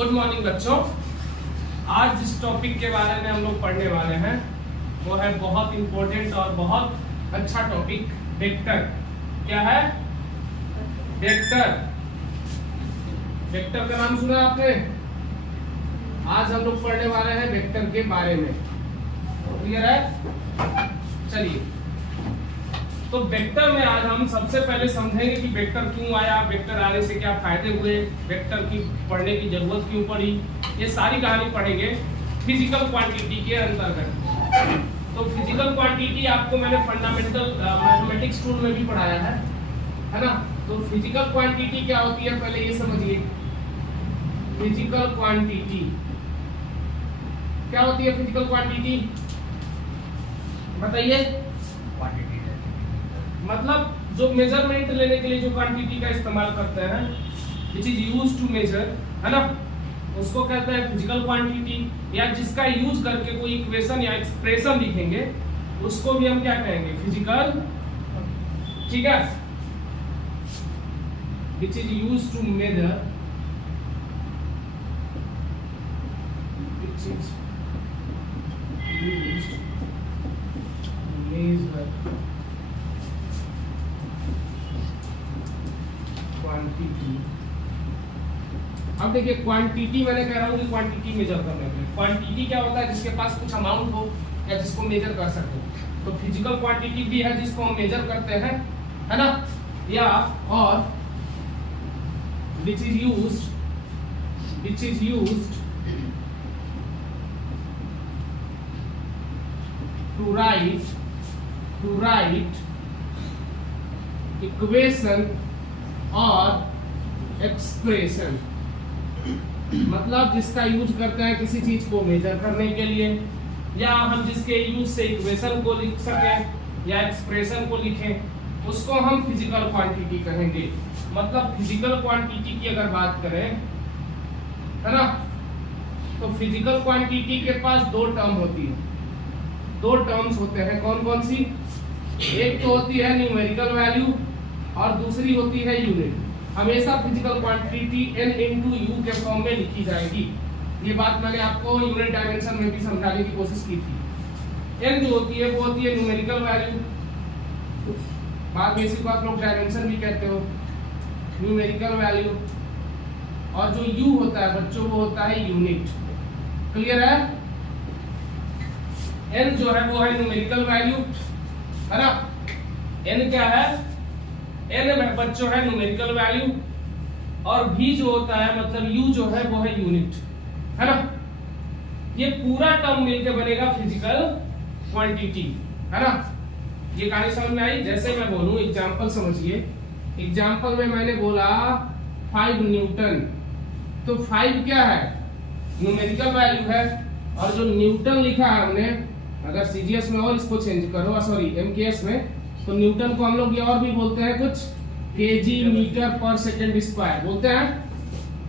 Good morning बच्चों। आज जिस टॉपिक के बारे में हम लोग पढ़ने वाले हैं वो है बहुत इंपॉर्टेंट और बहुत अच्छा टॉपिक, वेक्टर। क्या है? वेक्टर। वेक्टर का नाम सुना आपने? आज हम लोग पढ़ने वाले हैं वेक्टर के बारे में। क्लियर है? चलिए, तो वेक्टर में आज हम सबसे पहले समझेंगे कि वेक्टर क्यों आया, वेक्टर आने से क्या फायदे हुए, वेक्टर की पढ़ने की जरूरत क्यों पड़ी, ये सारी कहानी पढ़ेंगे फिजिकल क्वांटिटी के अंतर्गत। तो फिजिकल क्वांटिटी आपको मैंने फंडामेंटल मैथमेटिक्स टूल में भी पढ़ाया है ना। तो फिजिकल क्वांटिटी क्या होती है पहले ये समझिए। फिजिकल क्वांटिटी क्या होती है? फिजिकल क्वांटिटी बताइए। मतलब जो मेजरमेंट लेने के लिए जो क्वांटिटी का इस्तेमाल करते हैं, which is use to measure, है ना, उसको कहते हैं फिजिकल क्वांटिटी। या जिसका यूज करके कोई इक्वेशन या एक्सप्रेशन लिखेंगे उसको भी हम क्या कहेंगे? फिजिकल। ठीक है, which is use to measure, which is used to measure quantity. अब देखिए, क्वांटिटी मैंने कह रहा हूं कि क्वांटिटी मेजर करने के लिए। क्वांटिटी क्या होता है? जिसके पास कुछ अमाउंट हो या जिसको मेजर कर सके। तो फिजिकल क्वांटिटी भी है जिसको हम मेजर करते हैं, है ना। या और which is used to write equation और एक्सप्रेशन। मतलब जिसका यूज करते हैं किसी चीज को मेजर करने के लिए, या हम जिसके यूज से इक्वेशन को लिख सकें या एक्सप्रेशन को लिखें, उसको हम फिजिकल क्वांटिटी कहेंगे। मतलब फिजिकल क्वांटिटी की अगर बात करें, है ना, तो फिजिकल क्वांटिटी के पास दो टर्म होती है। दो टर्म्स होते हैं। कौन कौन सी? एक तो होती है न्यूमेरिकल वैल्यू और दूसरी होती है यूनिट। हमेशा physical quantity n into u के फॉर्म में लिखी जाएगी। ये बात मैंने आपको यूनिट डायमेंशन में भी समझाने की कोशिश की थी। n जो होती है वो होती है न्यूमेरिकल वैल्यू, बाद में इसी को आप लोग डायमेंशन भी कहते हो, न्यूमेरिकल वैल्यू। और जो u होता है बच्चों वो होता है यूनिट। क्लियर है? n जो है वो है न्यूमेरिकल वैल्यू, है ना। n क्या है? n में बच्चों है न्यूमेरिकल वैल्यू, और v जो होता है मतलब u जो है वो है यूनिट, है ना। ये पूरा टर्म मिलके बनेगा फिजिकल क्वांटिटी, है ना। ये कहानी समझ में आई? जैसे मैं बोलूं, एग्जांपल समझिए। एग्जांपल में मैंने बोला 5 न्यूटन, तो 5 क्या है? न्यूमेरिकल वैल्यू है। और जो न्यूटन लिखा है हमने, अगर सीजीएस में और इसको चेंज करो, सॉरी एमकेएस में, तो न्यूटन को हम लोग ये और भी बोलते हैं कुछ, KG metre per second square बोलते हैं।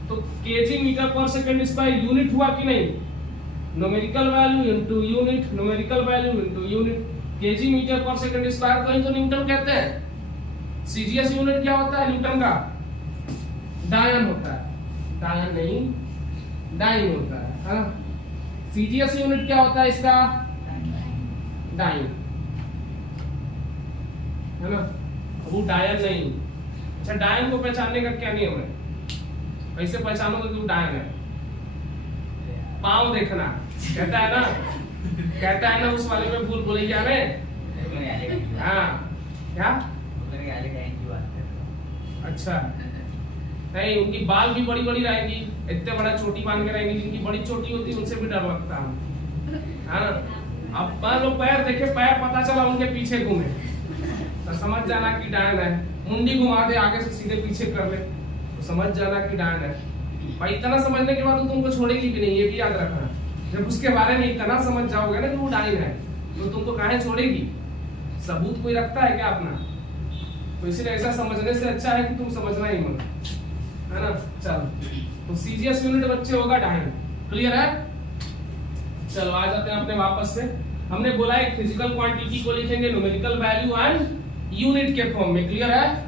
तो KG metre per second square unit हुआ कि नहीं? Numerical value into unit, numerical value into unit. KG metre per second square को ही तो न्यूटन कहते हैं। सीजीएस यूनिट क्या होता है न्यूटन का? डायन होता है। डायन नहीं, डाइन होता है ना। सीजीएस यूनिट क्या होता है इसका? डाइन, है ना। वो डायन नहीं। अच्छा, डायन को पहचानने का क्या नियम है? कैसे पहचानोगे कि वो डायन है? पाँव देखना कहता है ना, कहता है ना, उस वाले पे भूल बोले क्या में? हाँ, क्या? अच्छा, नहीं, उनकी बाल भी बड़ी बड़ी रहेंगी, इतने बड़ा चोटी बांध के रहेंगी। जिनकी बड़ी चोटी होती है उनसे भी डर लगता है ना। अब मान लो पैर देखे, पैर पता चला उनके पीछे घूमे, तो समझ जाना कि डायन है। मुंडी घुमा दे आगे से सीधे पीछे कर ले, तो समझ जाना कि डायन है। भाई इतना समझने के बाद तो तुमको छोड़ेगी भी नहीं, ये भी याद रखना। जब उसके बारे में इतना समझ जाओगे ना कि वो डायन है, तो तुमको काहे छोड़ेगी? सबूत कोई रखता है क्या अपना? तो इसलिए ऐसा समझने से अच्छा है कि तुम समझना ही मत, है ना। चलो, तो सीजीएस यूनिट बच्चे होगा डायन। क्लियर है? चलो आ जाते हैं अपने वापस से। हमने बोला एक फिजिकल क्वांटिटी को लिखेंगे न्यूमेरिकल वैल्यू एंड यूनिट के फॉर्म में। क्लियर है?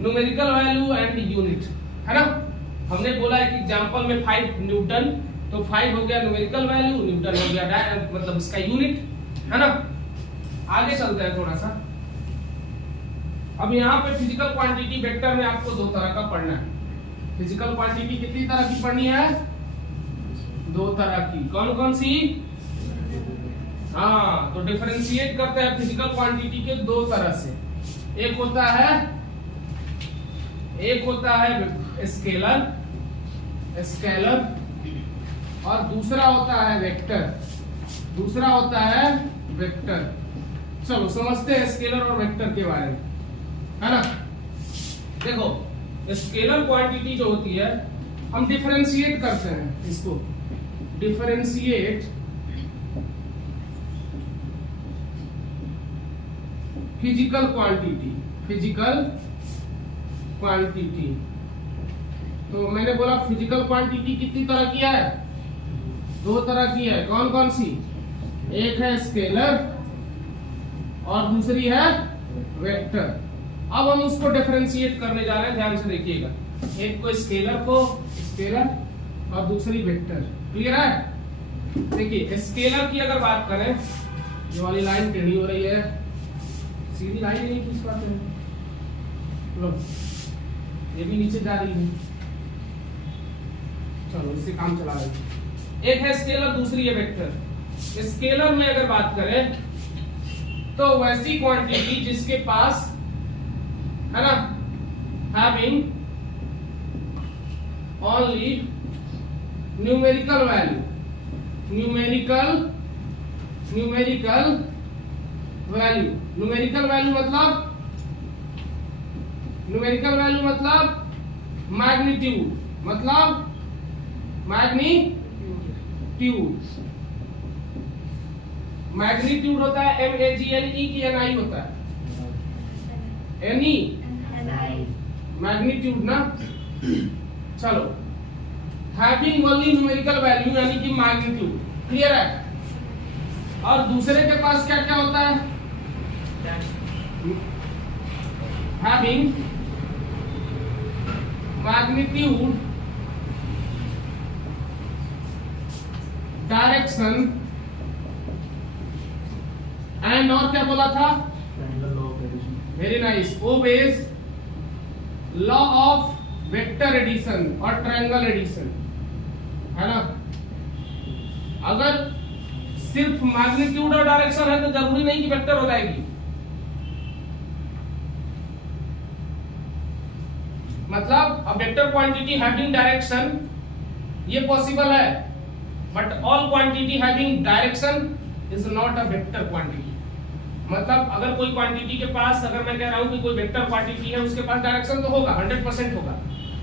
न्यूमेरिकल वैल्यू एंड यूनिट, है ना। हमने बोला है कि एग्जांपल में 5 न्यूटन, तो 5 हो गया न्यूमेरिकल वैल्यू, न्यूटन हो गया मतलब इसका यूनिट, है ना। आगे चलते हैं थोड़ा सा। अब यहाँ पे फिजिकल क्वांटिटी वेक्टर में आपको दो तरह का पढ़ना है। फिजिकल क्वांटिटी कितनी तरह की पढ़नी है? दो तरह की। कौन कौन सी? हाँ, तो डिफरेंशिएट करते हैं फिजिकल क्वांटिटी के दो तरह से। एक होता है स्केलर और दूसरा होता है वेक्टर। चलो समझते हैं स्केलर और वेक्टर के बारे में, है ना। देखो स्केलर क्वांटिटी जो होती है, हम डिफरेंशिएट करते हैं इसको, डिफरेंशिएट फिजिकल क्वांटिटी। तो मैंने बोला फिजिकल क्वांटिटी कितनी तरह की है? दो तरह की है। कौन कौन सी? एक है स्केलर और दूसरी है वेक्टर। अब हम उसको डिफरेंशिएट करने जा रहे हैं, ध्यान से देखिएगा। एक को स्केलर और दूसरी वेक्टर। क्लियर है? देखिए स्केलर की अगर बात करें, ये वाली लाइन टेढ़ी हो रही है, सीधी लाइन नहीं खींच पाते हैं, लो ये भी नीचे जा रही है। चलो इससे काम चला रहे हैं। एक है स्केलर, दूसरी है वेक्टर। स्केलर में अगर बात करें तो वैसी क्वांटिटी जिसके पास, है ना, having only numerical value. Numerical value मतलब मैग्नीट्यूड, मैग्नीट्यूड होता है MAGNE की NI होता है? NI मैग्नीट्यूड ना। चलो हैविंग ओनली न्यूमेरिकल वैल्यू यानी कि मैग्नीट्यूड। क्लियर है? और दूसरे के पास क्या क्या होता है? हैविंग मैग्नीट्यूड, डायरेक्शन एंड, और क्या बोला था? वेरी नाइस, ओबेज लॉ ऑफ वेक्टर एडिशन और ट्रायंगल एडिशन, है ना। अगर सिर्फ मैग्नीट्यूड और डायरेक्शन है तो जरूरी नहीं कि वेक्टर हो जाएगी। मतलब a vector quantity having direction ये पॉसिबल है, but all quantity having direction is not a vector quantity. मतलब अगर कोई क्वांटिटी के पास, अगर मैं कह रहा हूं कि कोई वेक्टर क्वांटिटी है, उसके पास डायरेक्शन तो होगा, 100% होगा,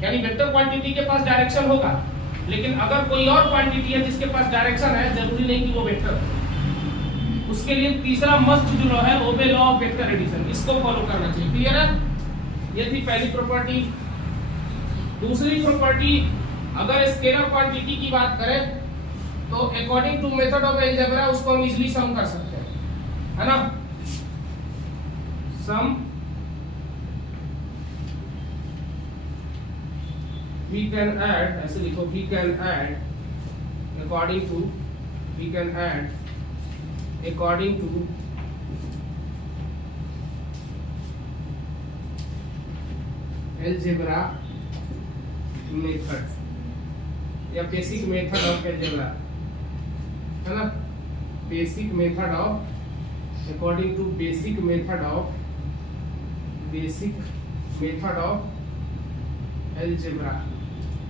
यानी वेक्टर क्वांटिटी के पास डायरेक्शन होगा। लेकिन अगर कोई और क्वांटिटी है जिसके पास डायरेक्शन है, जरूरी नहीं कि वो वेक्टर हो। उसके लिए तीसरा मस्ट जो लॉ है, ओबे लॉ ऑफ वेक्टर एडिशन, इसको फॉलो करना चाहिए। क्लियर है? ये थी पहली प्रॉपर्टी। दूसरी प्रॉपर्टी, अगर स्केलर क्वांटिटी की बात करें तो according to method of algebra उसको हम इजीली सम कर सकते हैं, है ना। सम we can add, ऐसे लिखो, we can add according to algebra method या बेसिक मेथड ऑफ अलजेब्रा, है ना। Basic method of, according to basic method of algebra,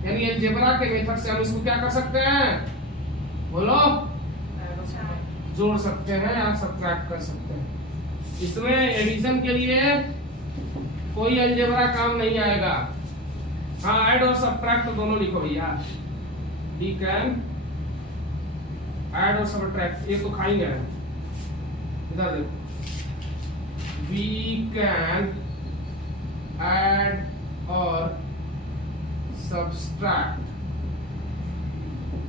यानी अलजेब्रा के मेथड से हम इसको क्या कर सकते हैं? बोलो, जोड़ सकते हैं या सब्ट्रैक्ट कर सकते हैं। इसमें एडिशन के लिए कोई अलजेब्रा काम नहीं आएगा। हाँ, ऐड और सब्ट्रैक्ट दोनों लिखो भैया। We can add और subtract, ये तो खाएंगे। इधर देखो, we can add और subtract,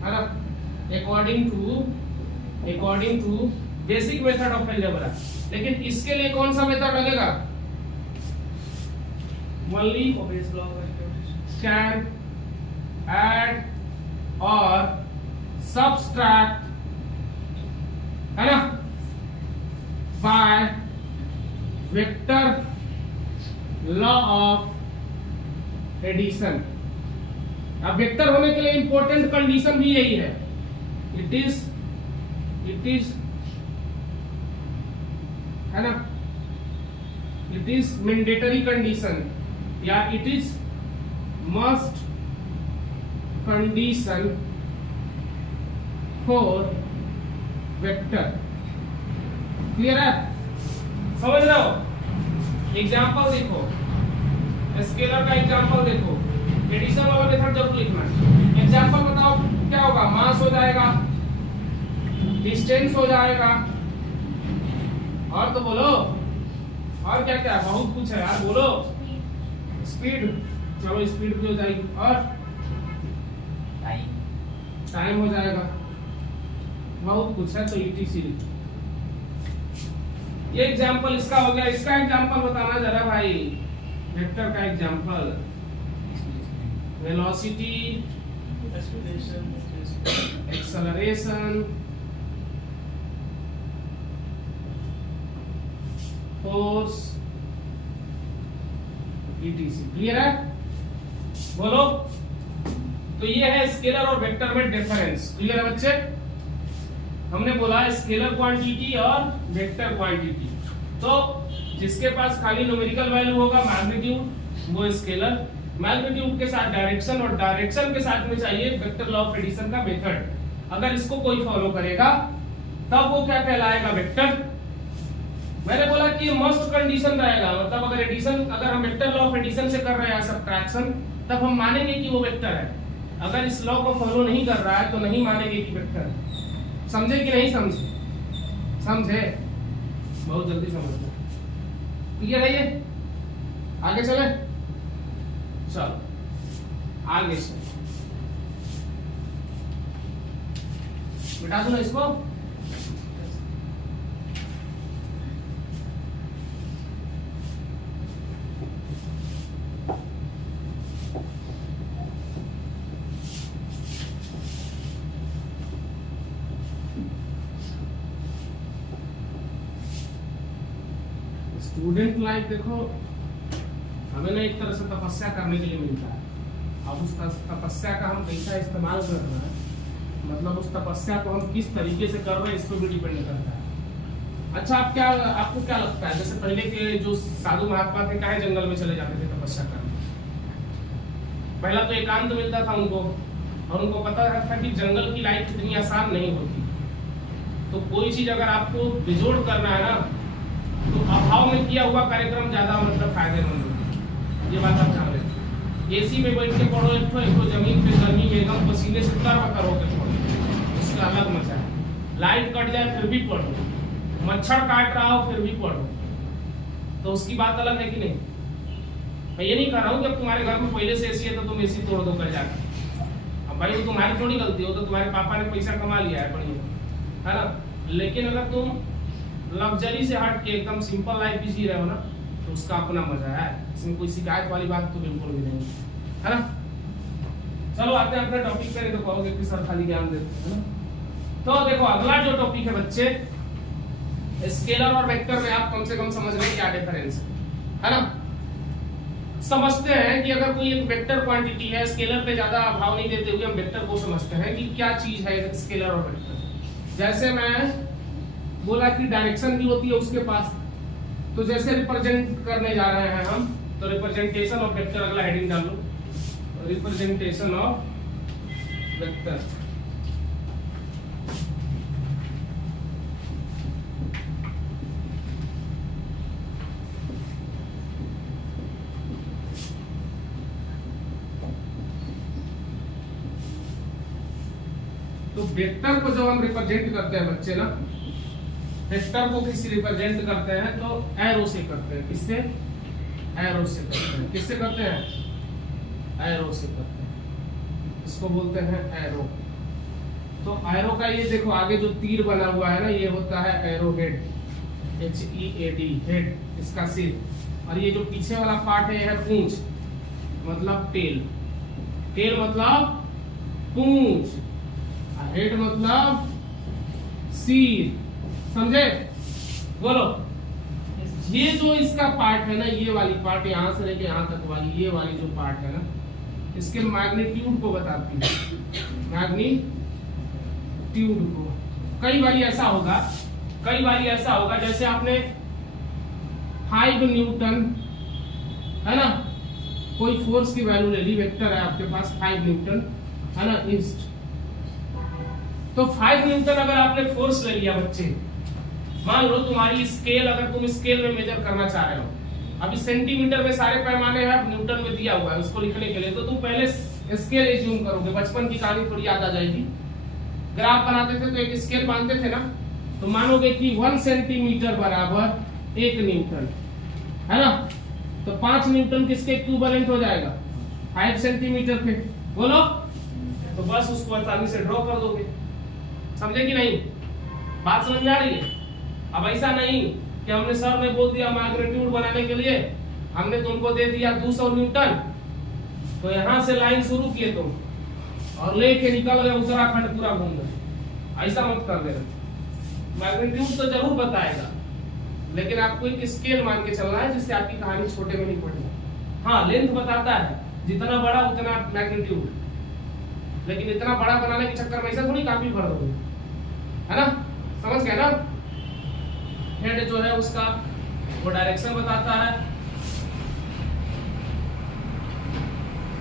है ना, according to basic method of algebra। लेकिन इसके लिए कौन सा मेथड लगेगा? only can सबट्रैक्ट, है ना, by vector law of addition. अब वेक्टर होने के लिए इंपॉर्टेंट कंडीशन भी यही है, इट इज है ना, इट इज मैंडेटरी कंडीशन या it is must condition for vector. Clear है, समझ रहे हो? एग्जाम्पल देखो, स्केलर का एग्जाम्पल देखो, एडिशन वाला मेथड जरूर लिखना है। एग्जाम्पल बताओ क्या होगा, मास हो जाएगा, डिस्टेंस हो जाएगा, और तो बोलो, और क्या क्या बहुत कुछ है यार, बोलो। स्पीड, चलो स्पीड भी हो जाएगी, और टाइम हो जाएगा, बहुत कुछ है। तो ETC ये एग्जाम्पल इसका हो गया। इसका एग्जाम्पल बताना जरा भाई, वेक्टर का example, velocity, acceleration, force, ETC। Clear है, बोलो। तो ये है स्केलर और वेक्टर में डिफरेंस। क्लियर है बच्चे? हमने बोला स्केलर क्वांटिटी और वेक्टर क्वांटिटी। तो जिसके पास खाली न्यूमेरिकल वैल्यू होगा मैग्नीट्यूड, वो स्केलर, मैग्नीट्यूड के साथ डायरेक्शन, और डायरेक्शन के साथ में चाहिए वेक्टर लॉ ऑफ एडिशन का मेथड। अगर इसको कोई फॉलो करेगा तब वो क्या कहलाएगा, वेक्टर। मैंने बोला कि ये मस्ट कंडीशन रहेगा, मतलब अगर एडिशन, अगर हम वेक्टर लॉ ऑफ एडिशन से कर रहे हैं सब्ट्रैक्शन, तब हम मानेंगे कि वो वेक्टर है। अगर इस लॉ को फॉलो नहीं कर रहा है तो नहीं मानेंगे कि वेक्टर है। समझे कि नहीं समझे? समझे, बहुत जल्दी समझ लो। क्लियर है ये? आगे चले, चलो आगे चलो, मिटा दो ना इसको। स्टूडेंट लाइफ देखो, हमें ना एक तरह से तपस्या करने के लिए मिलता है। अब उस तपस्या का हम कैसा इस्तेमाल कर रहे हैं, मतलब उस तपस्या को हम किस तरीके से कर रहे हैं, इस पर भी डिपेंड करता है। अच्छा, आपको क्या लगता है, जैसे पहले के जो साधु महात्मा थे, काहे जंगल में चले जाते थे तपस्या करने? पहला तो एकांत मिलता था उनको, और उनको पता था कि जंगल की लाइफ इतनी आसान नहीं होती। तो कोई चीज अगर आपको बेजोड़ करना है ना, तो अभाव में किया हुआ कार्यक्रम ज्यादा मतलब फायदेमंद होता है। ये बात आप जान लेते। एसी में बैठ के पढ़ो, एक तो जमीन पे गर्मी में एकदम पसीने से तर होकर पढ़ो, उसका अलग मजा है। लाइट कट जाए फिर भी पढ़ो, मच्छर काट रहा हो फिर भी पढ़ो, तो उसकी बात अलग है कि नहीं? मैं ये नहीं कह रहा हूँ कि अब तुम्हारे घर में पहले से एसी है तो तुम एसी तोड़ दो कर जाकर। अब भाई वो तुम्हारी थोड़ी गलती हो, तो तुम्हारे पापा ने पैसा कमा लिया है बढ़िया, है ना। लेकिन अगर तुम लग्जरी से हट के एकदम सिंपल लाइफ भी जी रहे हो ना, तो उसका अपना मजा है, इसमें कोई शिकायत वाली बात तो बिल्कुल भी नहीं है ना। चलो आते हैं अपने टॉपिक पे, नहीं तो कहोगे कि सर खाली ज्ञान देते हैं ना। तो देखो अगला जो टॉपिक है बच्चे, स्केलर और वेक्टर में आप कम से कम समझ रहे क्या डिफरेंस है ना। समझते हैं कि अगर कोई एक वेक्टर क्वांटिटी है, स्केलर पे ज्यादा भाव नहीं देते हुए हम वेक्टर को समझते हैं कि क्या चीज है स्केलर और वेक्टर। जैसे मैं बोला कि डायरेक्शन भी होती है उसके पास, तो जैसे रिप्रेजेंट करने जा रहे हैं हम, तो रिप्रेजेंटेशन ऑफ वेक्टर, अगला हेडिंग डाल लो, रिप्रेजेंटेशन ऑफ वेक्टर। तो वेक्टर को जब हम रिप्रेजेंट करते हैं बच्चे ना, वेक्टर को किसी रिप्रेजेंट करते हैं तो एरो से करते हैं। किससे? एरो से करते हैं। किससे करते हैं? एरो से करते हैं, इसको बोलते हैं एरो। तो एरो का ये देखो आगे जो तीर बना हुआ है ना, ये होता है एरो हेड, HEAD, हेड, इसका सिर। और ये जो पीछे वाला पार्ट है पूंछ, मतलब टेल। टेल मतलब पूंछ। हेड मतलब सिर, समझे? बोलो, ये जो इसका पार्ट है ना, ये वाली पार्ट यहां से लेके यहां तक वाली, ये वाली जो पार्ट है ना, इसके मैग्नीट्यूड को बताती है, मैग्नीट्यूड को। कई बार ऐसा होगा जैसे आपने 5 न्यूटन है ना, कोई फोर्स की वैल्यू ले ली, वेक्टर है आपके पास 5 न्यूटन है ना, ईस्ट। तो 5 न्यूटन अगर आपने फोर्स ले लिया बच्चे, मान लो तुम्हारी स्केल, अगर तुम स्केल में मेजर करना चाह रहे हो, अभी सेंटीमीटर में सारे पैमाने हैं, न्यूटन में दिया हुआ है, उसको लिखने के लिए तो तुम पहले स्केल एज्यूम करोगे। बचपन की कहानी थोड़ी याद आ जाएगी। ग्राफ बनाते थे तो एक स्केल बांधते थे ना, तो मानोगे कि 1 सेंटीमीटर बराबर 1 न्यूटन है ना, तो 5 न्यूटन किसके इक्विवेलेंट हो जाएगा? 5 सेंटीमीटर पे। बोलो, तो बस उसको आसानी से ड्रॉ कर दोगे। समझे कि नहीं? बात समझ में आ रही है? अब ऐसा नहीं कि हमने सर ने बोल दिया मैग्नीट्यूड बनाने के लिए, हमने तुमको दे दिया 200 न्यूटन, तो यहां से लाइन शुरू किए तुम और लेके निकल गए उत्तराखंड पूरा घूम गए। ऐसा मत कर देना। मैग्नीट्यूड तो जरूर बताएगा, लेकिन आपको एक स्केल मान के चलना है, जिससे आपकी कहानी छोटे में नहीं पड़ेगी। हाँ, लेंथ बताता है, जितना बड़ा उतना मैग्नीट्यूड, लेकिन इतना बड़ा बनाने के चक्कर में ऐसा थोड़ी काफी भर दोगे, है ना? समझ गए ना? हेड जो है उसका वो डायरेक्शन बताता है,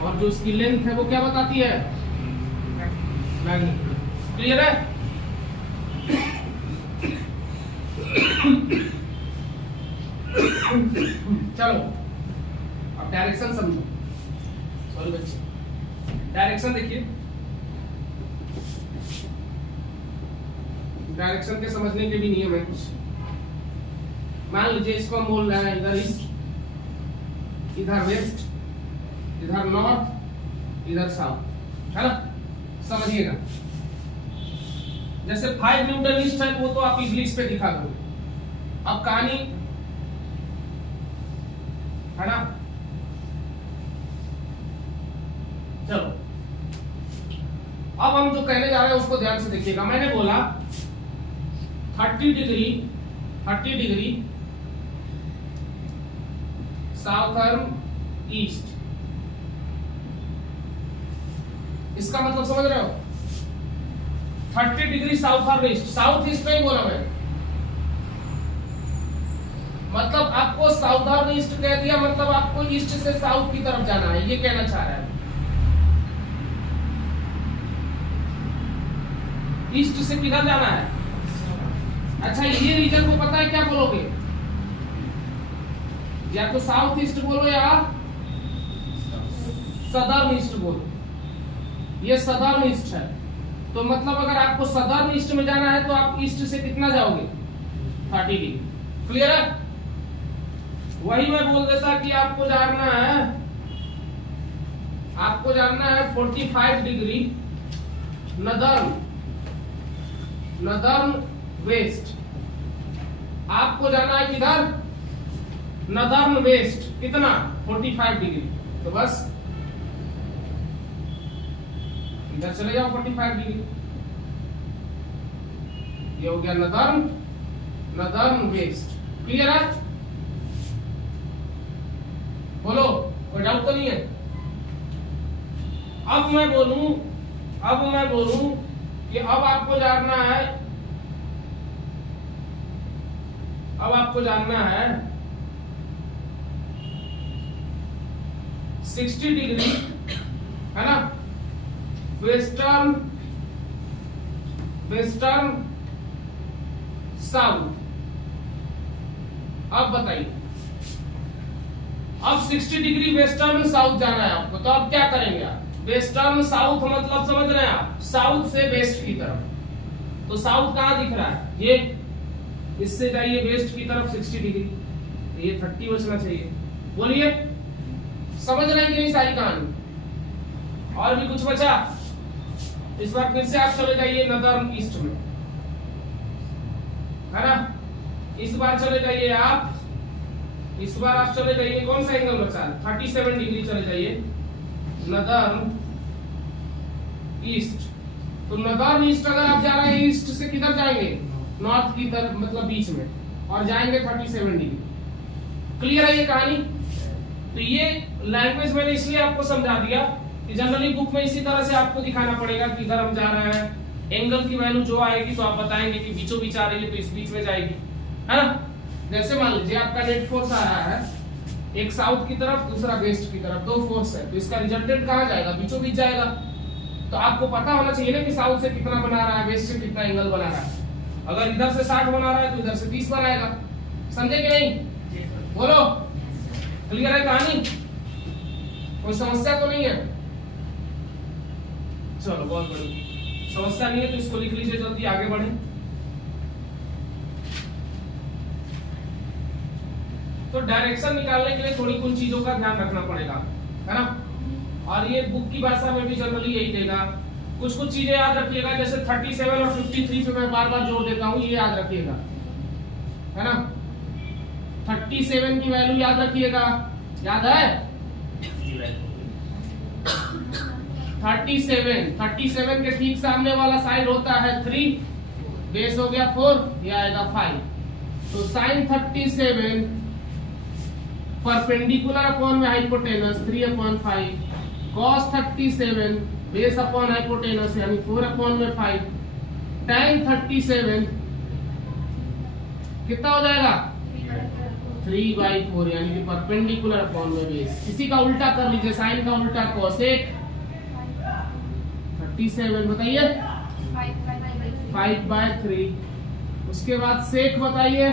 और जो उसकी लेंथ है वो क्या बताती है? मैग्नीट्यूड। क्लियर है? चलो अब डायरेक्शन समझो। सॉरी बच्चे, डायरेक्शन देखिए, डायरेक्शन के समझने के भी नियम है कुछ। मान लीजिए इसको हम बोल रहे हैं इधर ईस्ट, इधर वेस्ट, इधर नॉर्थ, इधर साउथ, है ना? समझिएगा, जैसे 5 न्यूटन ईस्ट है वो तो आप इजली इस पे दिखा दोगे। अब कहानी है ना, चलो अब हम जो कहने जा रहे हैं उसको ध्यान से देखिएगा। मैंने बोला 30 डिग्री साउथर्न ईस्ट, इसका मतलब समझ रहे हो? 30 degree southern east, south east नहीं बोला मैं, मतलब आपको साउथर्न ईस्ट कह दिया, मतलब आपको ईस्ट से साउथ की तरफ जाना है, ये कहना चाह रहा है। ईस्ट से किधर जाना है? अच्छा, ये रीजन को पता है क्या बोलोगे? या तो साउथ ईस्ट बोलो या सदर्न ईस्ट बोलो। ये सदर्न ईस्ट है, तो मतलब अगर आपको सदर्न ईस्ट में जाना है तो आप ईस्ट से कितना जाओगे? 30 डिग्री। क्लियर है? वही मैं बोल देता कि आपको जानना है 45 डिग्री नदर्न वेस्ट। आपको जाना है किधर? Northern west. कितना? 45 डिग्री। तो बस इधर चले जाओ 45 डिग्री। ये हो गया नदर्न वेस्ट। क्लियर है? बोलो, कोई डाउट तो नहीं है? अब मैं बोलूं कि अब आपको जानना है 60 डिग्री, है ना, वेस्टर्न साउथ। अब बताइए, अब 60 डिग्री वेस्टर्न साउथ जाना है आपको, तो अब क्या करेंगे आप? वेस्टर्न साउथ मतलब समझ रहे हैं आप? साउथ से वेस्ट की तरफ। तो साउथ कहां दिख रहा है? ये, इससे जाइए वेस्ट की तरफ 60 डिग्री, तो ये 30 बचना चाहिए। बोलिए, समझ रहे हैं कि नहीं सारी कहानी? और भी कुछ बचा? इस बार फिर से आप चले जाइए नदर्न ईस्ट में, है ना? इस बार चले जाइए आप, कौन सा एंगल बचा? 37 डिग्री चले जाइए नदर्न ईस्ट। तो नॉर्थ ईस्ट अगर आप जा रहे हैं ईस्ट से किधर जाएंगे, नॉर्थ की तरफ, मतलब बीच में, और जाएंगे 37 डिग्री। क्लियर है ये कहानी। तो ये लैंग्वेज मैंने इसलिए आपको समझा दिया कि जनरली बुक में इसी तरह से आपको दिखाना पड़ेगा कि इधर हम जा रहे हैं, एंगल की वैल्यू जो आएगी तो आप बताएंगे कि बीचों बीच आ रही है तो इस बीच में जाएगी, है ना। जैसे मान लीजिए आपका नेट फोर्स आ रहा है, एक साउथ की तरफ दूसरा वेस्ट की तरफ, दो फोर्स है, तो इसका रिजल्टेंट कहाँ जाएगा, बीचों बीच जाएगा। तो आपको पता होना चाहिए ना कि साउथ से कितना बना रहा है, वेस्ट से कितना एंगल बना रहा है। अगर इधर से 60 बना रहा है तो इधर से 30 बनाएगा। समझे कि नहीं, बोलो। क्लियर है कहानी, कोई समस्या तो नहीं है। चलो बहुत बढ़िया, समस्या नहीं है तो इसको लिख लीजिए, जल्दी आगे बढ़े। तो डायरेक्शन निकालने के लिए थोड़ी कुछ चीजों का ध्यान रखना पड़ेगा, है ना। और ये बुक की भाषा में भी जनरली यही देगा। कुछ कुछ चीजें याद रखिएगा, जैसे 37 और 53 पे मैं बार बार जोर देता हूँ, ये याद रखिएगा, है ना। 37 की वैल्यू याद रखिएगा, याद है 37 के ठीक सामने वाला साइड होता है 3, बेस हो गया 4, ये आएगा 5। तो साइन 37 परपेंडिकुलर अपॉन में hypotenuse 3/5, cos 37 base upon hypotenuse यानी 4/5, tan 37 कितना हो जाएगा 3/4 यानी कि परपेंडिकुलर अपॉन में बेस। इसी का उल्टा कर लीजिए, साइन का उल्टा कोसेक 37 बताइए 5/3, उसके बाद सेक बताइए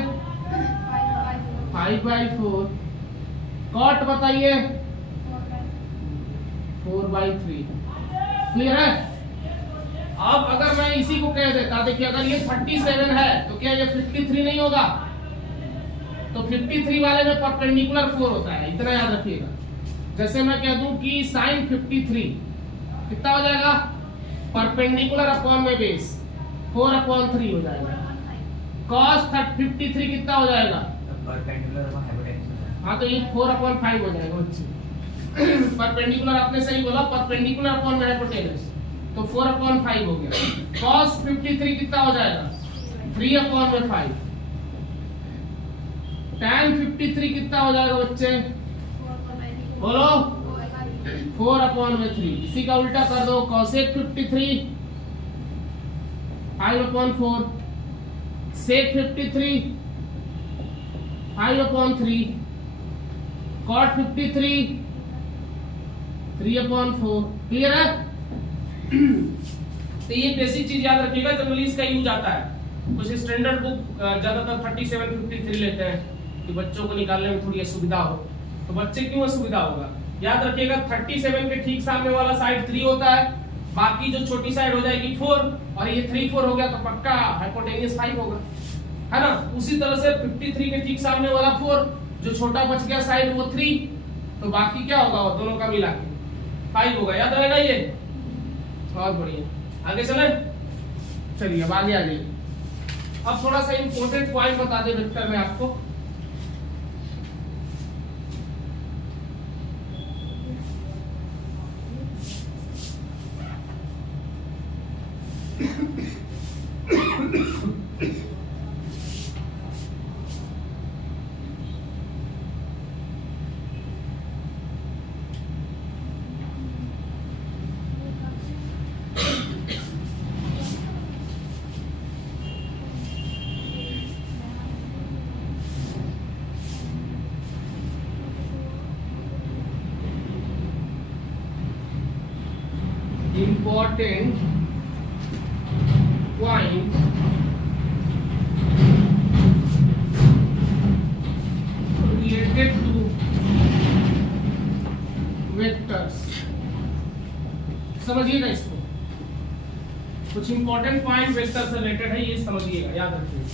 5/4, कॉट बताइए 4/3। क्लियर है। अब अगर मैं इसी को कह देता, देखिए अगर ये 37 है तो क्या ये 53 नहीं होगा, तो 53 वाले में परपेंडिकुलर 4 होता है, इतना याद रखिएगा। जैसे मैं कह दूं कि साइन 53 कितना हो जाएगा, परपेंडिकुलर अपॉन में बेस 4/3 हो जाएगा। कॉस 53 कितना हो जाएगा, हाँ तो ये 4/5 हो जाएगा बच्चे। परपेंडिकुलर आपने सही बोला, परपेंडिकुलर अपॉन में हाइपोटेनस, तो 4/5 हो गया। कॉस 53 कितना हो जाएगा 3/5। tan 53 कितना हो जाएगा बच्चे, बोलो 4/3। इसी का उल्टा कर दो, cosec 53 5/4, sec 53 5/3, cot 53 3/4। क्लियर है। तो ये बेसिक चीज याद रखिएगा, जनरली इसका यूज आता है। कुछ स्टैंडर्ड बुक ज्यादातर 37 53 लेते हैं कि बच्चों को निकालने में थोड़ी असुविधा हो। तो बच्चे क्यों असुविधा होगा, याद रखिएगा 37 के ठीक सामने वाला साइड 3 होता है, बाकी जो छोटी साइड हो जाएगी 4, और ये 3 4 हो गया तो पक्का हाइपोटेन्यूस 5 होगा, है ना। उसी तरह से 53 के ठीक सामने वाला 4, जो छोटा बच गया साइड वो 3, तो बाकी क्या होगा, वो दोनों का मिला के 5 होगा। याद रहेगा ये, बहुत बढ़िया। आगे चले, चलिए अब आगे आगे। अब थोड़ा सा इंपॉर्टेंट पॉइंट बता दे वेक्टर में आपको। Important point related to vectors। समझिएगा इसको, कुछ इंपॉर्टेंट पॉइंट वेक्टर से रिलेटेड है, ये समझिएगा, याद रखिएगा।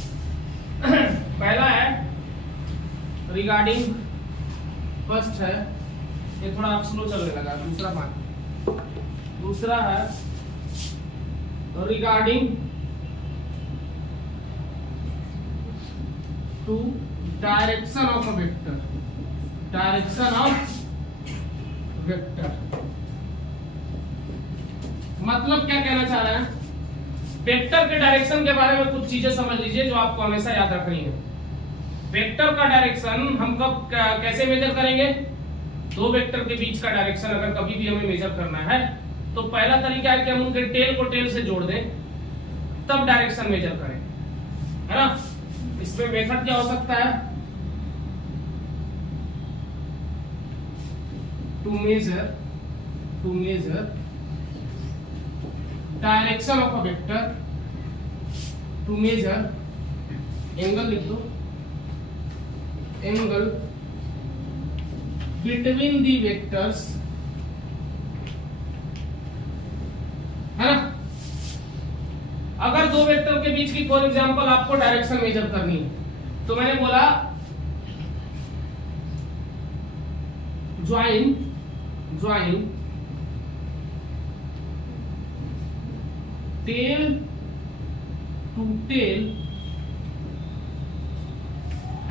पहला है रिगार्डिंग, फर्स्ट है, ये थोड़ा आप स्लो चलने लगा, दूसरा पॉइंट। दूसरा है regarding to direction of a vector, direction of vector मतलब क्या कहना चाह रहे हैं, वेक्टर के डायरेक्शन के बारे में कुछ चीजें समझ लीजिए जो आपको हमेशा याद रखनी है। वेक्टर का डायरेक्शन हम कब कैसे मेजर करेंगे? दो वेक्टर के बीच का डायरेक्शन अगर कभी भी हमें मेजर करना है तो पहला तरीका है कि हम उनके टेल को टेल से जोड़ दें, तब डायरेक्शन मेजर करें, है ना। इसमें मेथड क्या हो सकता है? To measure direction of a vector, to measure angle लिख दो, एंगल बिटवीन दी वेक्टर्स, है ना। अगर दो वेक्टर के बीच की फॉर एग्जांपल आपको डायरेक्शन मेजर करनी है तो मैंने बोला join tail to tail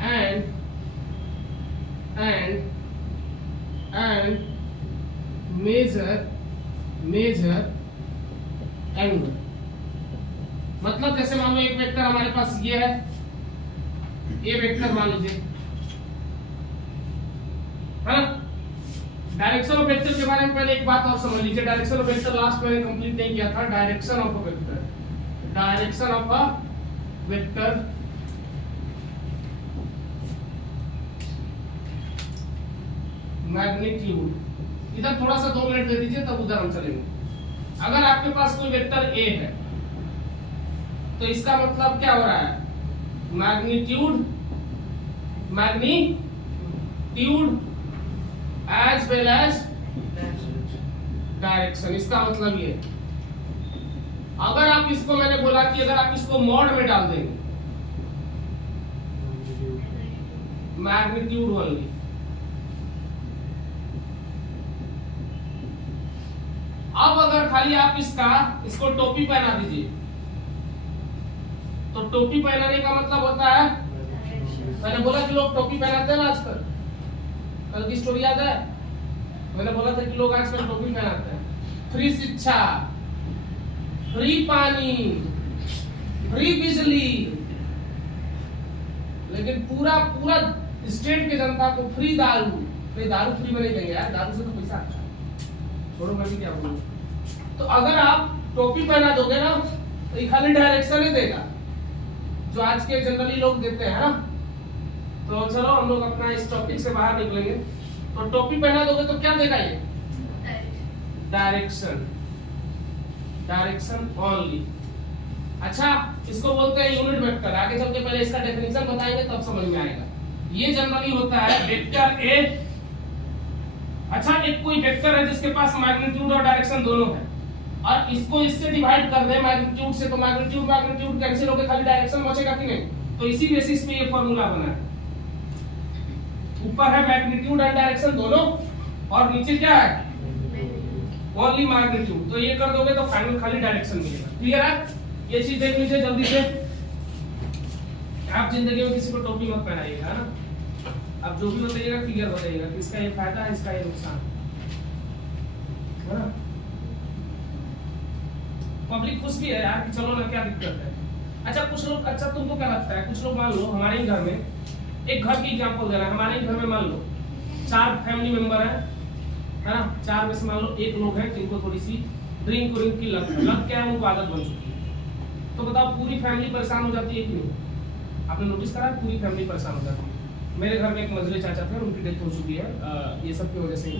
and measure angle। मतलब जैसे मान लो एक वेक्टर हमारे पास ये है, ये वेक्टर मान लीजिए, है ना। डायरेक्शन ऑफ वेक्टर के बारे में पहले एक बात और समझ लीजिए। डायरेक्शन ऑफ वेक्टर लास्ट मैंने कंप्लीट नहीं किया था। Direction of a vector magnitude. इधर थोड़ा सा 2 मिनट दे दीजिए तब उधर हम चलेंगे। अगर आपके पास कोई वेक्टर ए है तो इसका मतलब क्या हो रहा है? Magnitude as well as direction. इसका मतलब ये, अगर आप इसको, मैंने बोला कि अगर आप इसको मॉड में डाल देंगे मैग्नीट्यूड ओनली, अब अगर खाली आप इसको टोपी पहना दीजिए तो टोपी पहनाने का मतलब होता है, मैंने बोला कि लोग टोपी पहनाते हैं ना आजकल, कल की स्टोरी याद है? मैंने बोला था कि लोग आजकल टोपी पहनाते हैं। फ्री शिक्षा, फ्री पानी, फ्री बिजली, लेकिन पूरा स्टेट के जनता को फ्री दारू। दारू फ्री में नहीं देंगे यार, दारू से तो पैसा आता है, छोड़ो मैं भी क्या बोलूं। तो अगर आप टोपी पहना दोगे ना तो ये खाली डायरेक्शन ही देगा, जो आज के जनरली लोग देते हैं ना। तो चलो हम लोग अपना इस टॉपिक से बाहर निकलेंगे। तो टोपी पहना दोगे तो क्या देगा ये? Direction only. अच्छा, इसको बोलते हैं यूनिट वेक्टर। आगे चल के पहले इसका डेफिनेशन बताएंगे तब समझ में आएगा। ये जनरली होता है वेक्टर ए। अच्छा, एक कोई वेक्टर है जिसके पास मैग्नीट्यूड और डायरेक्शन दोनों है, और इसको इससे डिवाइड कर दे मैग्नीट्यूड से, तो मैग्नीट्यूड कैंसिल होकर खाली डायरेक्शन बचेगा कि नहीं? तो इसी बेसिस पे ये फॉर्मूला बना है। ऊपर है मैग्नीट्यूड एंड डायरेक्शन दोनों, और नीचे क्या है? Only magnitude. तो ये कर दोगे तो फाइनल खाली डायरेक्शन मिलेगा। क्लियर है? ये चीज देख लीजिए जल्दी से। आप जिंदगी में किसी को टोपी मत पहनाइएगा, है ना। आप जो भी बताइएगा क्लियर बताइएगा कि इसका ये फायदा है, इसका ये नुकसान है ना। पब्लिक खुश भी है यार कि चलो ना, क्या दिक्कत है। अच्छा कुछ लोग, अच्छा तुमको क्या लगता है, कुछ लोग मान लो हमारे ही घर में, एक घर की एग्जांपल देना, हमारे ही घर में मान लो 4 फैमिली मेंबर है ना। 4 में से मान लो 1 लोग हैं जिनको थोड़ी सी ड्रिंक की लत क्या है, उनको आदत बन चुकी है। तो बताओ पूरी फैमिली परेशान हो जाती है कि नहीं? आपने नोटिस करा? पूरी फैमिली परेशान हो जाती है। मेरे घर में एक मजले चाचा थे, उनकी डेथ हो चुकी है ये सब की वजह से ही।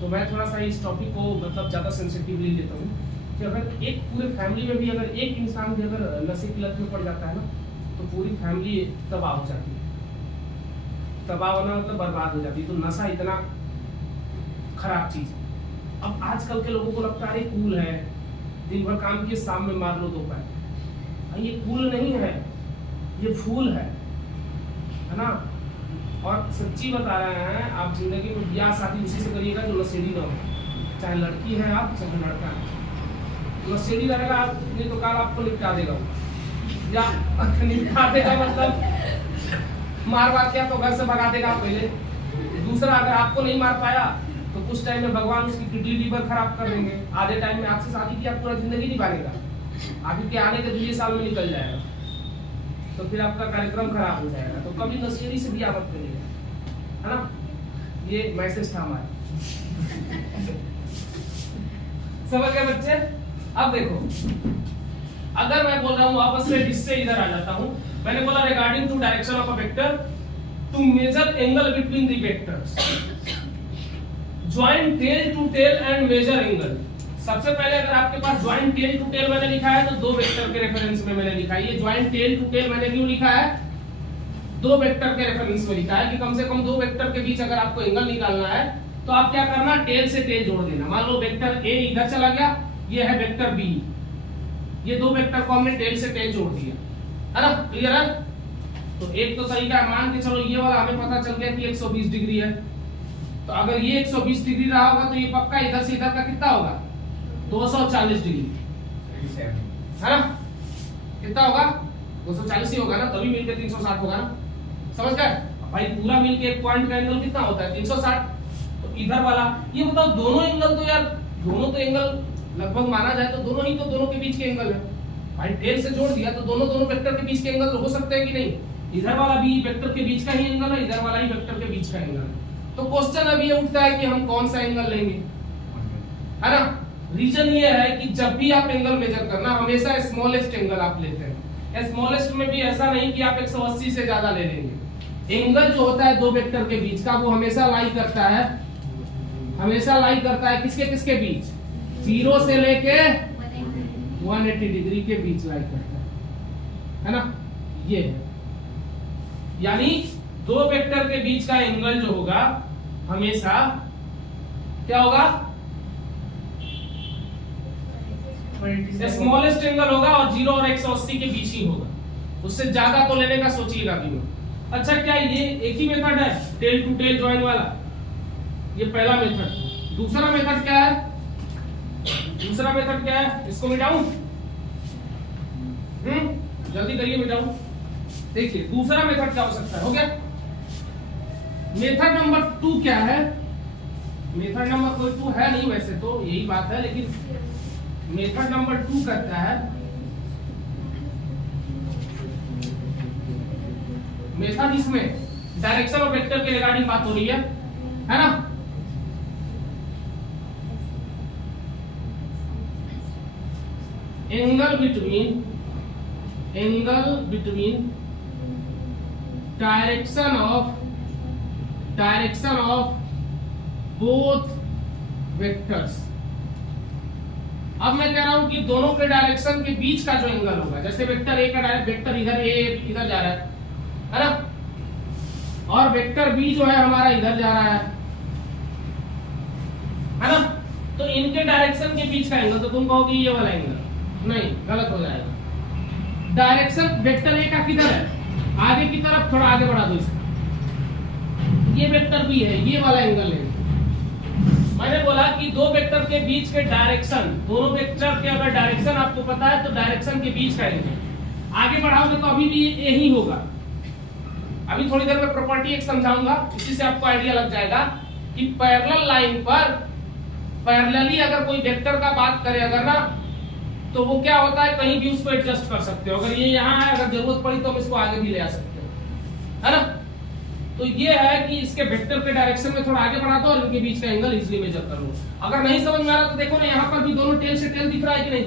तो मैं थोड़ा सा इस टॉपिक को मतलब ज्यादा सेंसिटिवली लेता हूँ कि अगर एक पूरे फैमिली में भी अगर एक इंसान भी अगर नशे की लत में पड़ जाता है ना, तो पूरी फैमिली तबाह हो जाती है। तबाह होना मतलब बर्बाद हो जाती है। तो नशा इतना खराब चीज है। अब आजकल के लोगों को लगता है कूल है, दिन भर काम किए शाम में मार लो 2 पैर। ये कूल नहीं है, ये फूल है ना। और सच्ची बता रहे हैं, आप जिंदगी में ब्याह शादी उसी से करिएगा जो नशेड़ी ना हो। चाहे लड़की है आप, चाहे लड़का है, नशेड़ी रहेगा आप नहीं तो काल आपको निपटा देगा, या निपटा देगा मतलब मार के आपको घर से भगा देगा पहले। दूसरा, अगर आपको नहीं मार पाया तो कुछ टाइम में भगवान उसकी किडनी लीवर खराब कर देंगे। आधे टाइम में आपसे शादी किया, पूरा जिंदगी नहीं पालेगा। आगे के आने के दूसरे साल में निकल जाएगा, तो फिर आपका कार्यक्रम खराब हो जाएगा। तो कभी नशेड़ी से भी आवत करिएगा, है ना। ये मैसेज था हमारा। समझ गए बच्चे। अब देखो, अगर मैं बोल रहा हूं वापस से इससे इधर आ जाता हूं, मैंने बोला regarding to direction of a vector to measure angle between the vectors, join tail to tail and measure angle. सबसे पहले अगर आपके पास ज्वाइन टेल टू टेल मैंने लिखा है तो दो वेक्टर के रेफरेंस में मैंने लिखा है। ये ज्वाइन टेल टू टेल मैंने क्यों लिखा है? दो वेक्टर के रेफरेंस में लिखा है कि कम से कम दो वेक्टर के बीच अगर आपको एंगल निकालना है तो आप क्या करना, टेल से टेल जोड़ देना। मान लो वेक्टर ए इधर चला गया, ये है वेक्टर बी, ये दो वेक्टर को हमने टेल से टेल जोड़ दिया, है ना। क्लियर है। तो एक तो तरीका है, मान के चलो ये वाला हमें पता चल गया कि 120 डिग्री है, तो अगर ये 120 डिग्री रहा होगा तो ये पक्का इधर से इधर का कितना होगा, 240 डिग्री, है ना। कितना होगा, 240 ही होगा ना, तभी मिलके 360 होगा ना। समझ गए भाई। पूरा मिलके एक पॉइंट का एंगल कितना होता है, 360। तो इधर वाला ये बताओ, दोनों एंगल तो यार, दोनों तो एंगल लगभग माना जाए तो दोनों ही तो दोनों के बीच के एंगल है भाई। टेल से जोड़ दिया तो दोनों वेक्टर के बीच के एंगल हो सकते हैं कि नहीं। इधर वाला भी वेक्टर के बीच का ही एंगल है, इधर वाला ही वेक्टर के बीच का एंगल है। तो क्वेश्चन अभी ये उठता है कि हम कौन सा एंगल लेंगे, है ना। रीजन ये है कि जब भी आप एंगल मेजर करना, हमेशा स्मॉलेस्ट एंगल आप लेते हैं। स्मॉलेस्ट में भी ऐसा नहीं कि आप 180 से ज्यादा ले लेंगे। एंगल जो होता है दो वेक्टर के बीच का, वो हमेशा लाई करता है, हमेशा लाई करता है किसके किसके बीच, 0 से लेके 180 डिग्री के बीच लाई करता है ना। ये है, यानी दो वेक्टर के बीच का एंगल जो होगा हमेशा क्या होगा, स्मॉलेस्ट एंगल होगा और 0 और 180 के बीच ही होगा। उससे ज्यादा तो लेने का सोचिएगा भी मत। अच्छा, क्या ये एक ही मेथड है टेल टू टेल ज्वाइन वाला? ये पहला मेथड। दूसरा मेथड क्या है, दूसरा मेथड क्या है, इसको मिटाऊं? जल्दी करिए, मिटाऊं। देखिए दूसरा मेथड क्या हो सकता है, हो गया। मेथड नंबर 2 क्या है? मेथड नंबर कोई 2 है नहीं वैसे तो, यही बात है, लेकिन मेथड नंबर 2 कहता है, मेथड इसमें डायरेक्शन ऑफ वेक्टर के रिगार्डिंग बात हो रही है ना। Angle between direction of both vectors. अब मैं कह रहा हूं कि दोनों के डायरेक्शन के बीच का जो एंगल होगा, जैसे वेक्टर ए का वेक्टर इधर ए इधर जा रहा है ना, और वेक्टर बी जो है हमारा इधर जा रहा है ना। तो इनके डायरेक्शन के बीच का एंगल, तो तुम कहोगे ये वाला एंगल, नहीं, गलत हो जाएगा। डायरेक्शन वेक्टर ए का किधर है, आगे की तरफ, थोड़ा आगे बढ़ा दो इसको। ये वेक्टर बी है, ये वाला एंगल है। मैंने बोला कि दो वेक्टर के बीच के डायरेक्शन, दोनों वेक्टर के अगर डायरेक्शन आपको पता है तो डायरेक्शन के बीच का एंगल आगे बढ़ाओगे तो अभी भी ये ही होगा। अभी थोड़ी देर में प्रॉपर्टी एक समझाऊंगा, इसी से आपको आइडिया लग जाएगा कि पैरेलल लाइन पर पैरेलली अगर कोई वेक्टर का बात करे अगर ना, तो वो क्या होता है, कहीं भी उसको एडजस्ट कर सकते हो। अगर ये यहाँ है, अगर जरूरत पड़ी तो हम इसको आगे भी ले आ सकते हो, है ना। तो ये है कि इसके वेक्टर के डायरेक्शन में थोड़ा आगे बढ़ा दो और इनके बीच का एंगल इजीली मेजर कर लो। अगर नहीं समझ में आ रहा तो देखो ना, यहाँ पर भी दोनों टेल से टेल दिख रहा है कि नहीं,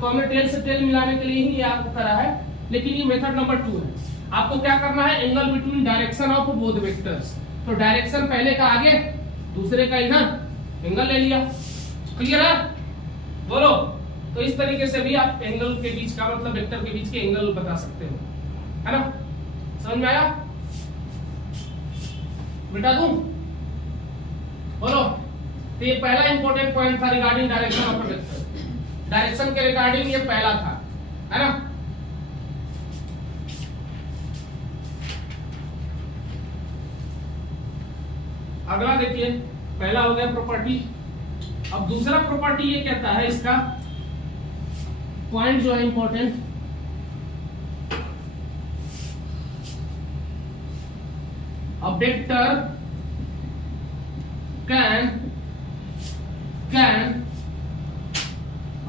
तो हमने टेल से टेल मिलाने के लिए ही आपको करा है। लेकिन ये मेथड नंबर 2 है। आपको क्या करना है, angle between direction of both vectors. तो डायरेक्शन पहले का आगे, दूसरे का इधर, एंगल ले लिया। क्लियर है, बोलो। तो इस तरीके से भी आप एंगल के बीच का, मतलब वेक्टर के बीच के एंगल बता सकते हो, है ना। समझ में आया? मिटा दूं? बोलो। तो ये पहला इंपॉर्टेंट पॉइंट था regarding direction of vector. Direction के रिगार्डिंग ये पहला था, है ना। अगला देखिए, पहला हो गया प्रॉपर्टी। अब दूसरा प्रॉपर्टी ये कहता है, इसका पॉइंट जो है important, a vector can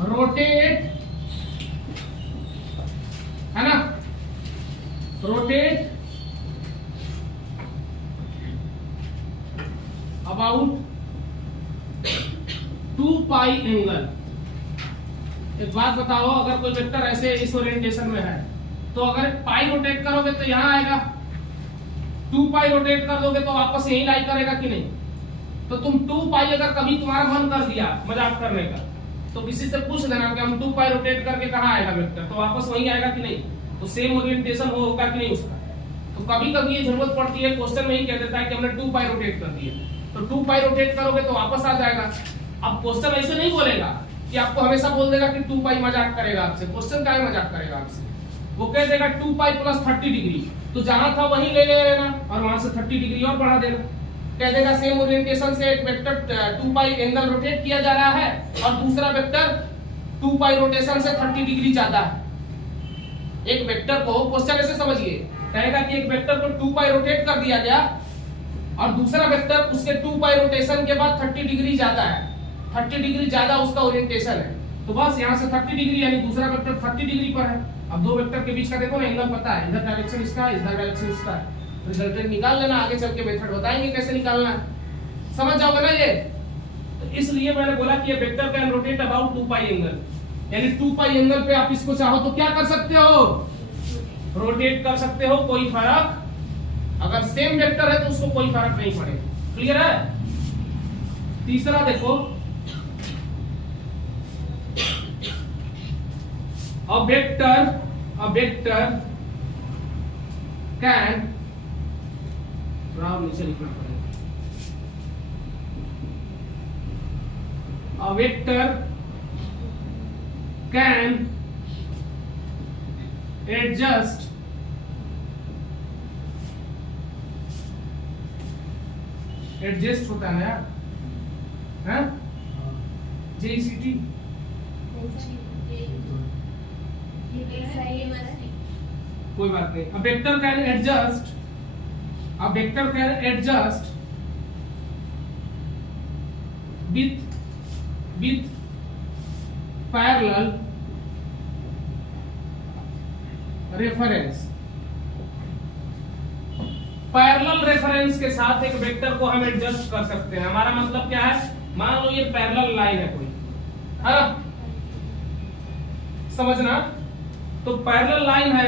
rotate एक बात बताओ, अगर कोई वेक्टर ऐसे इस ओरिएंटेशन में है तो अगर पाई रोटेट करोगे तो यहाँ आएगा, 2 पाई रोटेट कर दोगे तो वापस यही लाई करेगा कि नहीं? तो तुम 2 पाई अगर कभी तुम्हारा मन कर दिया मजाक करने का तो किसी से पूछ लेना कि हम 2 पाई रोटेट करके कहाँ आएगा वेक्टर, तो वापस वही आएगा कि नहीं? तो सेम ओरिएंटेशन होगा कि नहीं उसका? तो कभी कभी ये जरूरत पड़ती है, क्वेश्चन में ही कह देता है कि हमने 2 पाई रोटेट कर दिया, तो 2 पाई रोटेट करोगे तो वापस आ जाएगा। अब क्वेश्चन ऐसे नहीं बोलेगा कि आपको हमेशा बोल देगा कि 2 पाई मजाक करेगा आपसे, क्वेश्चन का मजाक करेगा आपसे, वो कह देगा 2 पाई प्लस 30 डिग्री, तो जहां था वहीं ले लेना और वहां से 30 डिग्री और बढ़ा देना। कह देगा सेम ओरिएंटेशन से एक वेक्टर 2 पाई एंगल रोटेट किया जा रहा है और दूसरा वेक्टर 2 पाई रोटेशन से 30 डिग्री ज्यादा है। एक वेक्टर को क्वेश्चन ऐसे समझिए, कहेगा कि एक वेक्टर को 2 पाई रोटेट कर दिया गया और दूसरा वेक्टर उसके 2 पाई रोटेशन के बाद 30 डिग्री ज्यादा है, 30 डिग्री ज्यादा उसका ओरिएंटेशन है, तो बस यहाँ से 30 डिग्री यानी दूसरा वेक्टर 30 डिग्री पर है। अब दो वेक्टर के बीच का देखो ना एंगल पता है, इधर डायरेक्शन इसका है, इधर डायरेक्शन इसका है, रिजल्टेंट निकाल लेना, आगे चल के मेथड बताएंगे कैसे निकालना है, समझ जाओगे ना ये। तो इसलिए मैंने बोला कि ये vector can rotate about 2 pi angle, यानी 2 पाई एंगल पे आप इसको चाहो तो क्या कर सकते हो, रोटेट कर सकते हो, कोई फर्क, अगर सेम वेक्टर है तो उसको कोई फर्क नहीं पड़ेगा। क्लियर है? तीसरा देखो, a vector can, नीचे लिखना पड़ेगा, a vector can adjust adjust होता है यार, हैं? JCT कोई बात नहीं। A vector can adjust, a vector can adjust with parallel reference। Parallel reference के साथ एक वेक्टर को हम एडजस्ट कर सकते हैं। हमारा मतलब क्या है, मान लो ये पैरेलल लाइन है कोई, है ना, समझना, तो पैरेलल लाइन है,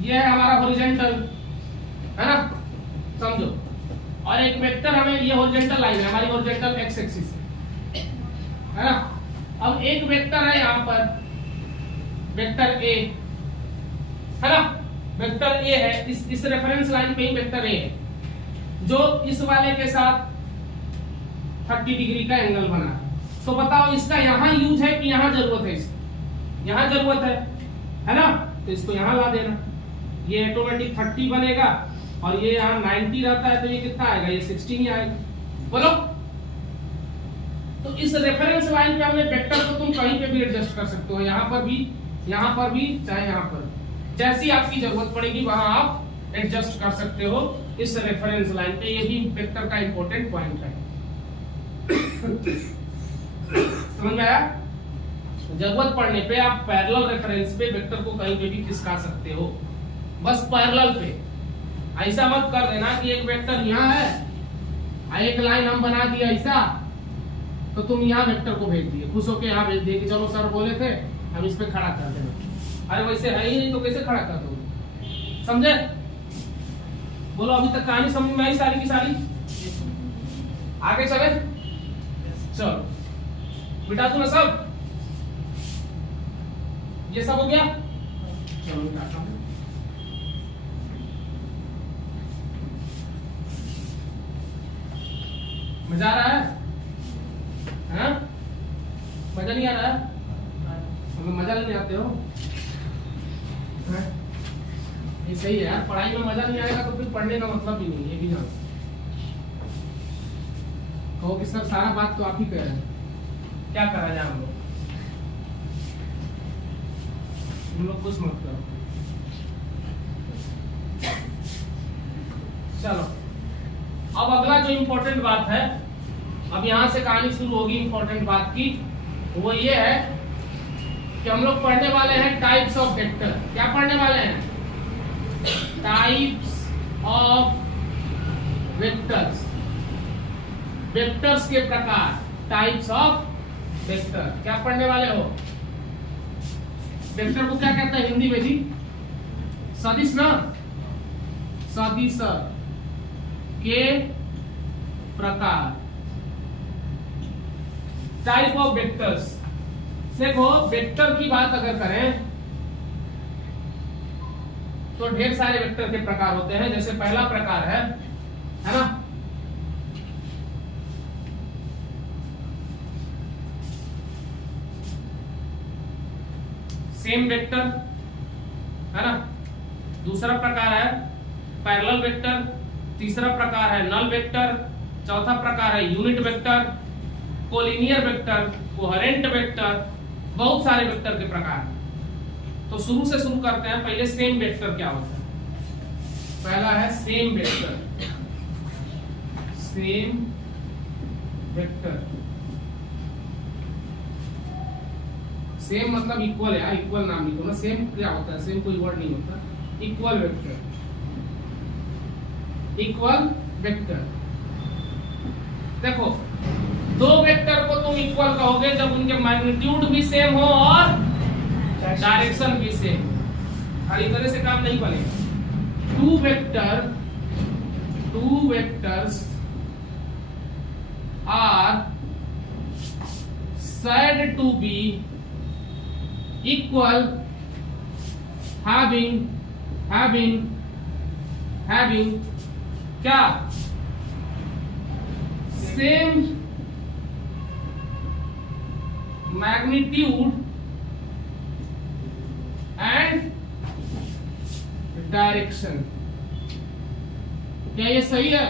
ये है हमारा हॉरिजॉन्टल, है ना, समझो, और एक वेक्टर हमें, ये हॉरिजॉन्टल लाइन है हमारी, हॉरिजॉन्टल एक्स एक्सिस है ना। अब एक वेक्टर है यहाँ पर, वेक्टर ए, है ना, वेक्टर ए है, इस रेफरेंस लाइन पे ही वेक्टर ए है जो इस वाले के साथ 30 डिग्री का एंगल बना। तो बताओ इसका यहाँ यूज है कि यहाँ जरूरत है, इसकी यहाँ जरूरत है ना, तो इसको यहाँ ला देना, ये ऑटोमेटिक 30 बनेगा और ये यहाँ 90 रहता है तो ये कितना आएगा, ये 16 ही आएगा। बोलो, तो इस रेफरेंस लाइन पे हमने वेक्टर को तुम कहीं पे भी एडजस्ट कर सकते हो, यहाँ पर भी, चाहे यहाँ पर, जैसी आपकी जरूरत पड़ेगी वहां आप एडजस्ट कर सकते हो इस रेफरेंस लाइन पे। ये भी वेक्टर का इंपॉर्टेंट पॉइंट है। समझ में आया? जरूरत पड़ने पे आप पैरेलल रेफरेंस पे वेक्टर को कहीं पे भी खिसका सकते हो, बस पैरेलल पे। ऐसा मत कर देना कि एक वेक्टर यहाँ है, एक लाइन हम बना दिया ऐसा, तो तुम यहाँ वेक्टर को भेज दिए, खुश होके यहाँ भेज दिए कि चलो सर बोले थे हम इस पे खड़ा कर देना। अरे वैसे है ही नहीं तो कैसे खड़ा कर दोगे, समझे? बोलो, अभी तक कहानी समझ में आई सारी की सारी? आगे चले, चलो बिटा दूं ना सब, ये सब हो गया, चलो बिटाता हूं। मजा आ रहा है? हाँ? मजा नहीं आ रहा है? मजा नहीं आते हो? ये सही है यार, पढ़ाई में मजा नहीं आएगा तो फिर पढ़ने का मतलब ही नहीं, ये भी जानो। कहो कि सर सारा बात तो आप ही कह रहे हैं, क्या करा जाए हम लोग कुछ मत करो। चलो, अब अगला जो इंपॉर्टेंट बात है, अब यहां से कहानी शुरू होगी इंपॉर्टेंट बात की, वो ये है कि हम लोग पढ़ने वाले हैं टाइप्स ऑफ वेक्टर। क्या पढ़ने वाले हैं? टाइप्स ऑफ वेक्टर्स, वेक्टर्स के प्रकार, टाइप्स ऑफ वेक्टर। क्या पढ़ने वाले हो? वेक्टर को क्या कहते हैं हिंदी में जी? सदिश ना, सदिश के प्रकार, टाइप ऑफ वेक्टर्स। देखो वेक्टर की बात अगर करें तो ढेर सारे वेक्टर के प्रकार होते हैं। जैसे पहला प्रकार है ना, सेम वेक्टर, है ना। दूसरा प्रकार है पैरेलल वेक्टर, तीसरा प्रकार है नल वेक्टर, चौथा प्रकार है unit vector, collinear vector, coherent vector, बहुत सारे वेक्टर के प्रकार। तो शुरू से शुरू करते हैं। पहले सेम वेक्टर क्या होता है? पहला है same vector. Same vector, same मतलब इक्वल है, इक्वल नाम लिखो ना। सेम क्या होता है? सेम कोई वर्ड नहीं होता। Equal vector, equal vector. देखो दो वेक्टर को तुम इक्वल कहोगे जब उनके मैग्नीट्यूड भी सेम हो और डायरेक्शन भी सेम। हर एक तरह से काम नहीं बनेगा। Two vectors are said to be equal having क्या? Same magnitude and direction. क्या ये सही है?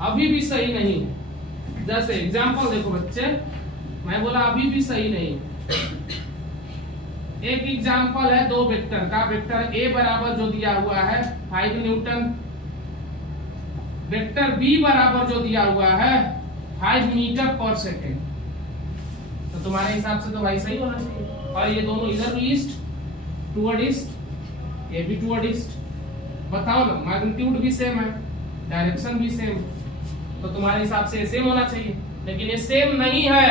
अभी भी सही नहीं है। जैसे एग्जांपल देखो बच्चे, मैं बोला अभी भी सही नहीं। एक एग्जांपल है दो वेक्टर का। वेक्टर A बराबर जो दिया हुआ है 5 न्यूटन, वेक्टर B बराबर जो दिया हुआ है 5 मीटर पर सेकेंड। तो तुम्हारे हिसाब से तो भाई सही होना चाहिए। और ये दोनों इधर ईस्ट टुवर्ड ईस्ट, ये भी टुवर्ड ईस्ट। बताओ ना, मैग्नीट्यूड भी सेम है, डायरेक्शन भी सेम, तो तुम्हारे हिसाब से सेम होना चाहिए। लेकिन ये सेम नहीं है।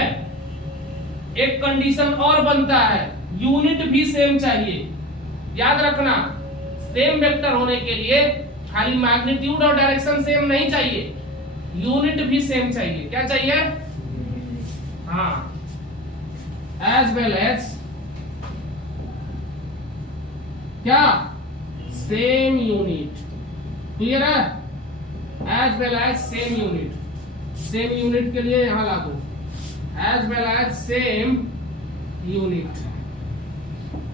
एक कंडीशन और बनता है, यूनिट भी सेम चाहिए। याद रखना, सेम वेक्टर होने के लिए खाली मैग्नीट्यूड और डायरेक्शन सेम नहीं चाहिए, यूनिट भी सेम चाहिए। क्या चाहिए? हाँ, एज वेल एज क्या? Same unit. क्लियर है? As well as same unit. Same unit के लिए यहां लागू, as well as same unit,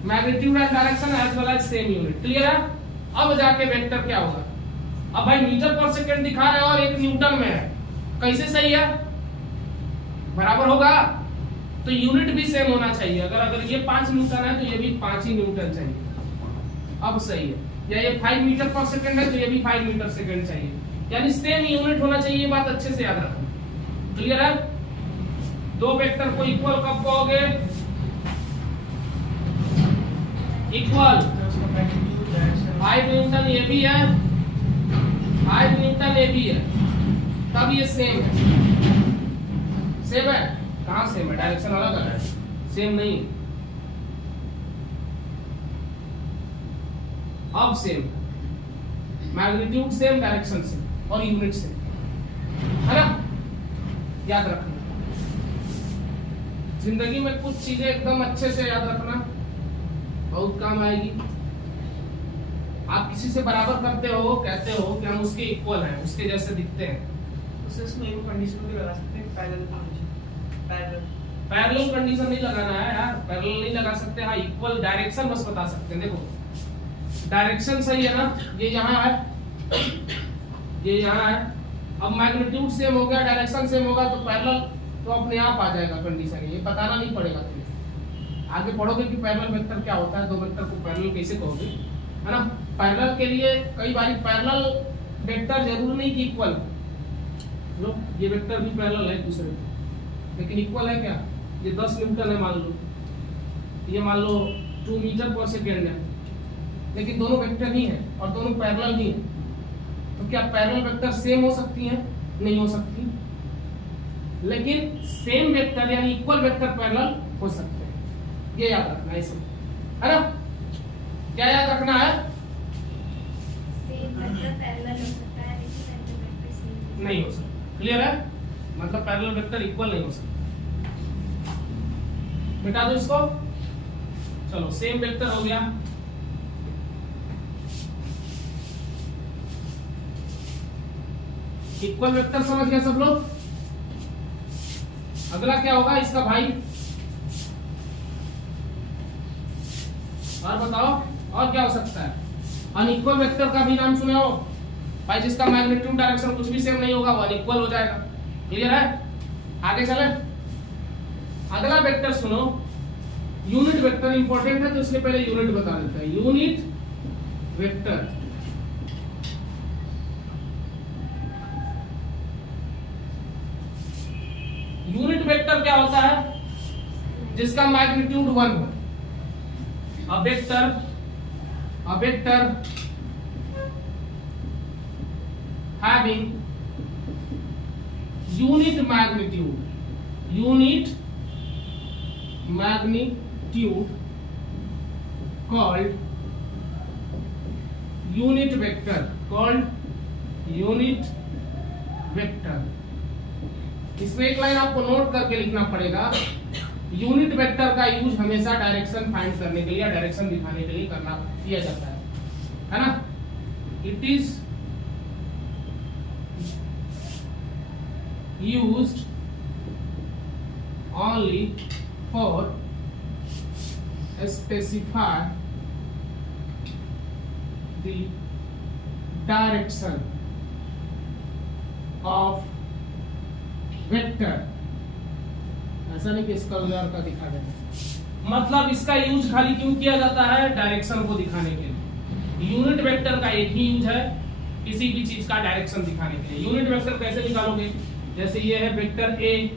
magnitude and direction as well as same unit. Clear है? अब जाके वेक्टर क्या होगा? अब भाई मीटर पर सेकंड दिखा रहे हैं और 1 न्यूटन में है, कैसे सही है? बराबर होगा तो यूनिट भी सेम होना चाहिए। अगर ये 5 न्यूटन है तो ये भी 5 ही न्यूटन चाहिए। अब सही है। या ये 5 मीटर पर सेकंड है तो ये भी 5 मीटर सेकंड चाहिए, यानी सेम यूनिट होना चाहिए। ये बात अच्छे से याद रखना। क्लियर है? दो वेक्टर को इक्वल कब कहोगे? इक्वल 5 न्यूटन ये भी है, 5 न्यूटन ये भी है, तब ये सेम है। सेम है? कहां सेम है? डायरेक्शन अलग अलग है, सेम नहीं। अब same, magnitude same, direction same और यूनिट सेम, है ना? याद रखना। जिंदगी में कुछ चीजें एकदम अच्छे से याद रखना, बहुत काम आएगी। आप किसी से बराबर करते हो, कहते हो कि हम उसके इक्वल हैं, उसके जैसे दिखते हैं, उसमें एक कंडीशन भी लगा सकते हैं, पैरेलल कंडीशन नहीं लगाना है यार, पैरेलल नहीं लगा सकते। हाँ, इक्वल डायरेक्शन बस बता सकते हैं। देखो डायरेक्शन सही है ना, ये यहाँ है, ये यहाँ है। अब मैग्नीट्यूड सेम हो गया, डायरेक्शन सेम होगा तो पैरेलल तो अपने आप आ जाएगा कंडीशन। ये बताना नहीं पड़ेगा तुम्हें। आगे पढ़ोगे कि पैरेलल वेक्टर क्या होता है, दो वेक्टर को पैरेलल कैसे कहोगे, है ना। पैरेलल के लिए कई बार पैरेलल वेक्टर जरूर नहीं कि इक्वल, लो ये वेक्टर भी पैरेलल है दूसरे, लेकिन इक्वल है क्या? ये 10 न्यूटन है मान लो, ये मान लो 2 मीटर पर सेकेंड है, लेकिन दोनों वेक्टर ही है और दोनों पैरेलल ही है। तो क्या पैरेलल वेक्टर सेम हो सकती हैं? नहीं हो सकती। लेकिन सेम वेक्टर यानी इक्वल वेक्टर पैरेलल हो सकते हैं, ये याद रखना है इसमें, है ना? क्या याद रखना है? सेम वेक्टर पैरेलल हो सकता है लेकिन पैरेलल वेक्टर सेम नहीं हो सकता। क्लियर है? मतलब पैरेलल वेक्टर इक्वल नहीं हो सकता। मिटा दो इसको। चलो सेम वेक्टर हो गया। इक्वल वेक्टर समझ गए सब लोग? अगला क्या होगा इसका भाई? और बताओ और क्या हो सकता है? अनइक्वल वेक्टर का भी नाम सुने हो भाई, जिसका मैग्नीट्यूड डायरेक्शन कुछ भी सेम नहीं होगा वो अनइक्वल हो जाएगा। क्लियर है? आगे चले। अगला वेक्टर सुनो, यूनिट वेक्टर इंपॉर्टेंट है तो इसलिए पहले यूनिट बता देते हैं। यूनिट वेक्टर यूनिट वेक्टर क्या होता है? जिसका मैग्नीट्यूड 1 हो। A vector having unit magnitude called unit vector, इसमें एक लाइन आपको नोट करके लिखना पड़ेगा। यूनिट वेक्टर का यूज हमेशा डायरेक्शन फाइंड करने के लिए या डायरेक्शन दिखाने के लिए किया जाता है ना? It is used only for specify the direction of vector. ऐसा नहीं कि इसका उदाहरण का दिखा देना, मतलब इसका यूज खाली क्यों किया जाता है? डायरेक्शन को दिखाने के लिए। यूनिट वेक्टर का एक ही यूज है किसी भी चीज का डायरेक्शन दिखाने के लिए। यूनिट वेक्टर कैसे निकालोगे? जैसे ये है वेक्टर ए,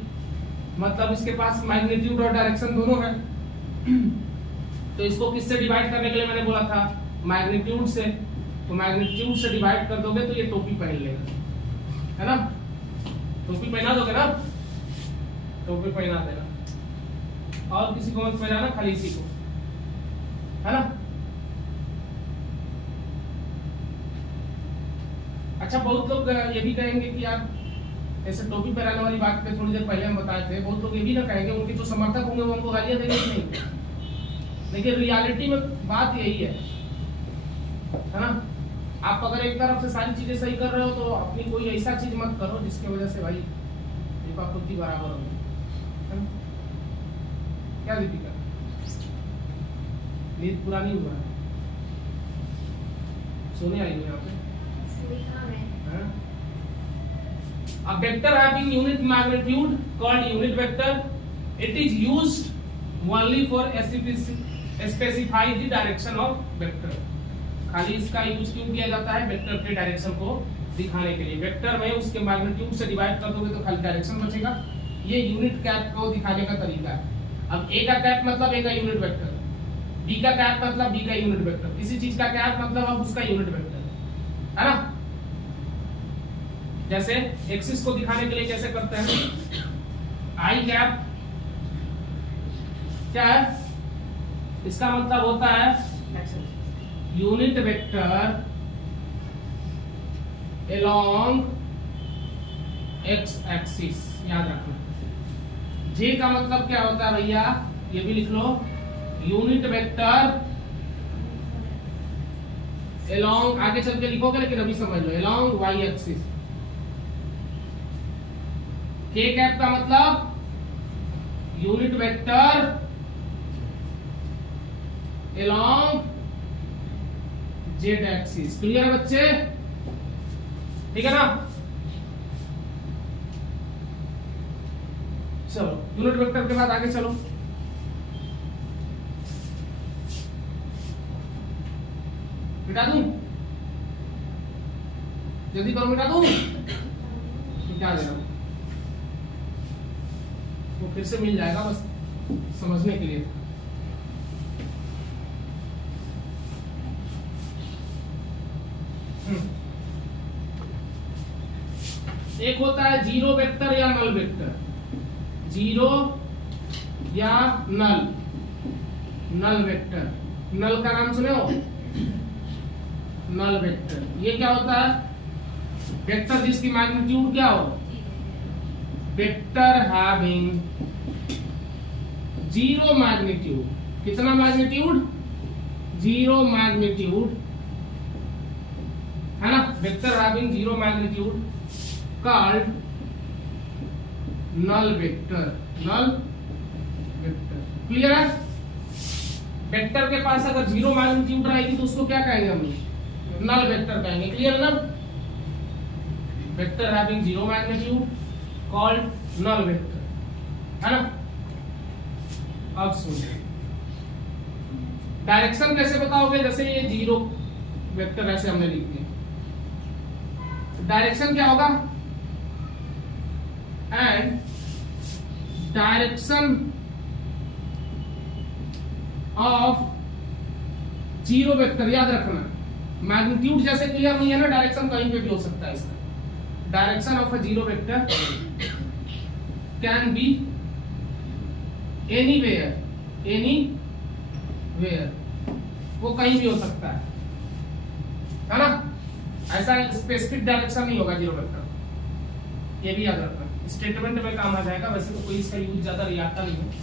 मतलब इसके पास मैग्नीट्यूड और डायरेक्शन दोनों है, तो इसको किससे डिवाइड करने के लिए मैंने बोला था? मैग्नीट्यूड से। तो मैग्नीट्यूड से डिवाइड कर दोगे तो ये टोपी पहन लेगा, है ना? टोपी पहना दोगे ना? टोपी पहना देना, और किसी को मत पहनाना, खाली इसी को, है ना? अच्छा, बहुत लोग ये भी कहेंगे कि यार ऐसे टोपी पहनाने वाली बात पे थोड़ी देर पहले हम बताए थे, बहुत लोग ये भी ना कहेंगे, उनके जो समर्थक होंगे वो उनको गालियां देंगे कि नहीं, लेकिन रियलिटी में बात यही है ना? आप अगर एक तरफ से सारी चीजें सही कर रहे हो तो अपनी कोई ऐसा चीज मत करो जिसकी वजह से भाई दीपापुत्ती बराबर हो। क्या दीपिका, नींद पूरा नहीं हुआ? सोने आई हो यहाँ पे? A vector having unit magnitude called unit vector, it is used only for specify the direction of vector। खाली इसका यूज क्यों किया जाता है? वेक्टर के डायरेक्शन को दिखाने के लिए। वेक्टर में उसके मैग्नीट्यूड से डिवाइड कर दोगे तो खाली डायरेक्शन बचेगा। ये यूनिट कैप को दिखाने का तरीका है। अब ए का कैप मतलब ए का यूनिट वेक्टर, बी का कैप मतलब बी का यूनिट वेक्टर, किसी चीज का कैप मतलब अब उसका यूनिट वेक्टर, है ना? जैसे एक्सिस को दिखाने के लिए कैसे करते हैं? आई कैप क्या है? इसका मतलब होता है unit vector along x axis. याद रखना। जे का मतलब क्या होता है भैया? ये भी लिख लो, यूनिट वेक्टर along, आगे चल के लिखोगे लेकिन अभी समझ लो, along y एक्सिस। के कैप का मतलब unit vector along z axis. Clear है बच्चे? ठीक है ना? चलो यूनिट वेक्टर के बाद आगे चलो। मिटा दूं? जल्दी करो, मिटा दूं? क्या दे रहा हूं? वो फिर से मिल जाएगा, बस समझने के लिए। एक होता है जीरो वेक्टर या नल वेक्टर। जीरो या नल, नल वेक्टर, नल का नाम सुने हो, नल वेक्टर। ये क्या होता है, वेक्टर जिसकी मैग्नीट्यूड क्या हो, वेक्टर हैविंग जीरो मैग्नीट्यूड, कितना मैग्नीट्यूड, जीरो मैग्नीट्यूड, है ना, vector having zero magnitude called null vector, null vector. Clear है? वेक्टर के पास अगर जीरो मैग्नीट्यूड रहेगी तो उसको क्या कहेंगे हम, नल वेक्टर कहेंगे। क्लियर ना, vector having zero magnitude called null vector, है ना। अब सुनिए, डायरेक्शन कैसे बताओगे, जैसे ये जीरो वेक्टर ऐसे हमने लिख दिया, डायरेक्शन क्या होगा, and direction of zero vector, याद रखना मैग्नीट्यूड जैसे क्लियर नहीं है ना, डायरेक्शन कहीं पे भी हो सकता है इसका। Direction of a zero vector can be anywhere, anywhere, वो कहीं भी हो सकता है ना, ऐसा स्पेसिफिक डायरेक्शन नहीं होगा जीरो वेक्टर, ये भी याद रखना, स्टेटमेंट में काम आ जाएगा। वैसे तो कोई इसका यूज ज्यादा आता नहीं है,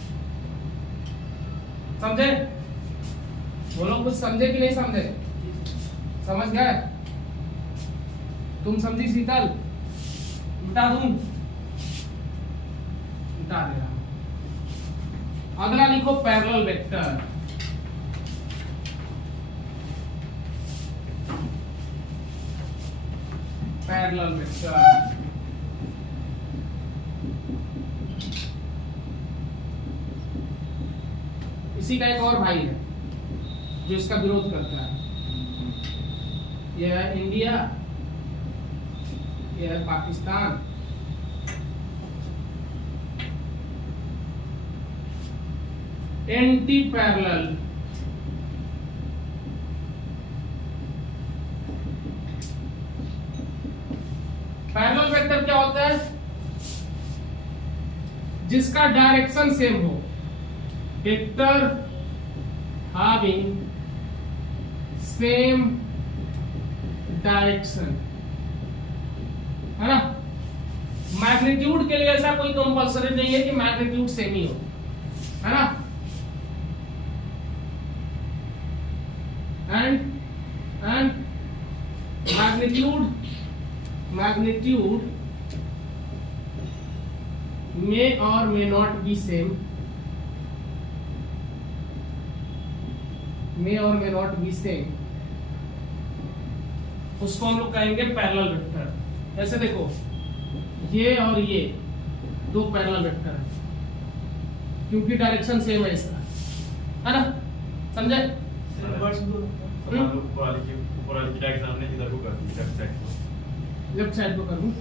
समझे, बोलो कुछ समझे कि नहीं समझे, समझ गए, तुम समझी शीतल, मिटा दूं, मिटा दे रहा। अगला लिखो पैरेलल वेक्टर, पैरेलल वेक्टर, इसी का एक और भाई है जो इसका विरोध करता है, यह है इंडिया, यह है Pakistan, anti parallel, parallel vector क्या होता है, जिसका डायरेक्शन सेम हो, वेक्टर हैविंग सेम डायरेक्शन, है ना। मैग्नीट्यूड के लिए ऐसा कोई कंपल्सरी नहीं है कि मैग्नीट्यूड सेम ही हो, है ना, and magnitude may or may not be same, may or may not be same, उसको हम लोग कहेंगे पैरेलल वेक्टर। ऐसे देखो, ये और ये दो पैरेलल वेक्टर है, क्योंकि डायरेक्शन सेम है इसका, है ना, समझे। लेफ्ट साइड को करूं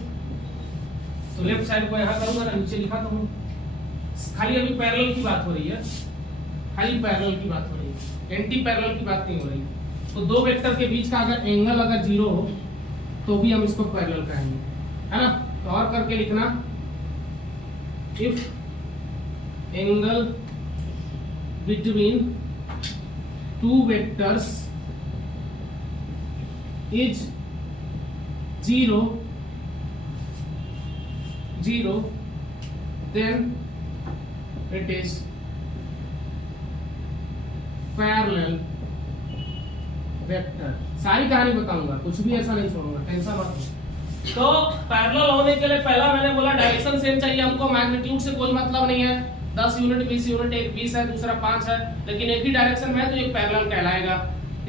तो लेफ्ट साइड को यहाँ करूंगा ना, नीचे लिखा तो हूँ, खाली अभी पैरेलल की बात हो रही है, खाली पैरेलल की बात हो रही है, एंटी पैरेलल की बात नहीं हो रही। तो दो वेक्टर के बीच का अगर एंगल अगर जीरो हो तो भी हम इसको पैरेलल कहेंगे, है ना। तो और करके लिखना, if angle between two vectors is zero, then it is parallel vector। सारी कहानी बताऊंगा, कुछ भी ऐसा नहीं छोड़ूंगा, टेंशन मत लो। तो पैरेलल होने के लिए पहला मैंने बोला डायरेक्शन सेम चाहिए हमको, मैग्नीट्यूड से कोई मतलब नहीं है, 10 यूनिट 20 यूनिट, एक 20 है दूसरा 5 है, लेकिन एक ही डायरेक्शन में है तो ये पैरेलल कहलाएगा।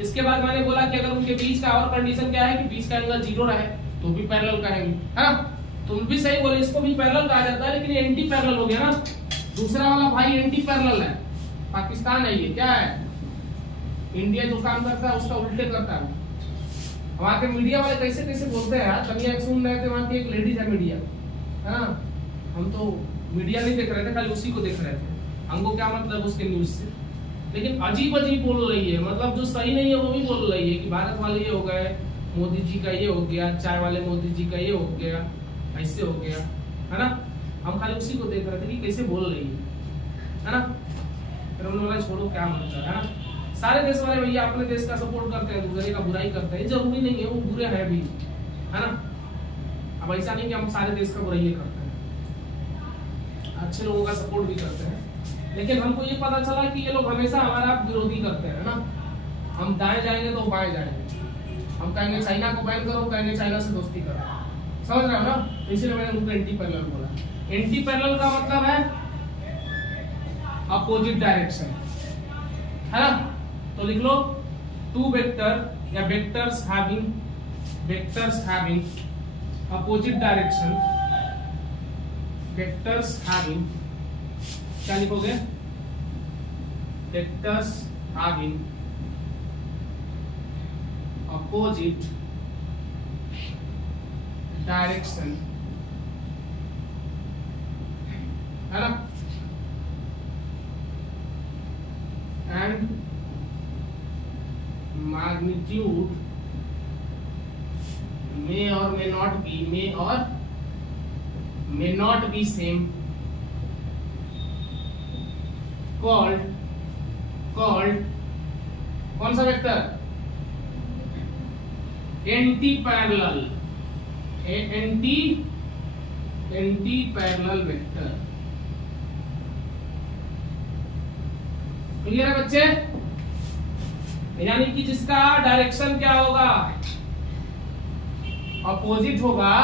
इसके बाद मैंने बोला कि अगर उनके बीच का और कंडीशन क्या है कि बीच का एंगल जीरो रहे तो भी पैरेलल कहेंगे, है ना। तुम भी सही बोले, इसको भी पैरेलल कहा जाता है, लेकिन एंटी पैरेलल हो गया ना। दूसरा वाला भाई एंटी पैरेलल है, पाकिस्तान है, ये क्या है, इंडिया जो काम करता है उसका उल्टे करता है। वहां के मीडिया वाले कैसे कैसे बोलते हैं यार, तभी एक सुन रहे थे, वहां की एक लेडीज है मीडिया, है ना, हम तो मीडिया नहीं देख रहे थे, खाली उसी को देख रहे थे, हमको क्या मतलब उसके न्यूज से, लेकिन अजीब अजीब बोल रही है, मतलब जो सही नहीं है वो भी बोल रही है कि भारत वाले ये हो गए, मोदी जी का ये हो गया, चाय वाले मोदी जी का ये हो गया, ऐसे हो गया, है ना। हम खाली उसी को देख रहे थे कि कैसे बोल रही है ना। फिर हमने बोला छोड़ो क्या मतलब है ना। सारे देश वाले भैया अपने देश का सपोर्ट करते हैं, दूसरे का बुराई करते हैं, जरूरी नहीं है वो बुरे हैं भी, है ना। अब ऐसा नहीं कि हम सारे देश का बुराई करते हैं, अच्छे लोगों का सपोर्ट भी करते हैं। लेकिन हमको ये पता चला कि ये लोग हमेशा हमारा विरोधी करते हैं ना। हम दाएं जाएंगे तो बाएं जाएंगे, हम कहेंगे चाइना को बैन करो, कहेंगे चाइना से दोस्ती करो, समझ रहे हो ना। तो इसलिए मैंने उनको एंटी पैरेलल बोला। एंटी पैरेलल का मतलब है अपोजिट डायरेक्शन, है ना। तो लिख लो टू वेक्टर या vectors having opposite direction, vectors having, क्या लिखोगे, वेक्टर्स हैविंग अपोजिट डायरेक्शन, है ना, and magnitude may or may not be same, called कौन सा vector, anti parallel vector. Clear है बच्चे। यानी कि जिसका डायरेक्शन क्या होगा, अपोजिट होगा,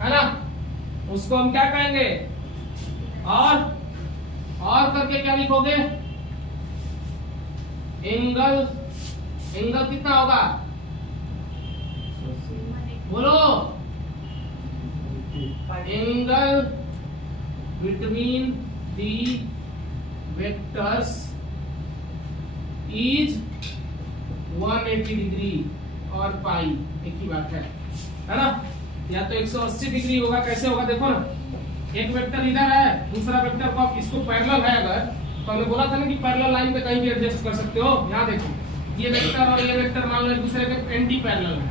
है ना, उसको हम क्या कहेंगे, और करके क्या लिखोगे, एंगल कितना होगा, बोलो, angle between the vectors is 180 degree और पाई एक ही बात है ना। या तो 180 डिग्री होगा, कैसे होगा देखो ना, एक वेक्टर इधर है, दूसरा वेक्टर को आप इसको पैरेलल है अगर, तो हमने बोला था ना कि पैरेलल लाइन पे कहीं भी एडजस्ट कर सकते हो। यहाँ देखो ये वेक्टर और ये वेक्टर मान लो एक दूसरे के एंटी पैरेलल है,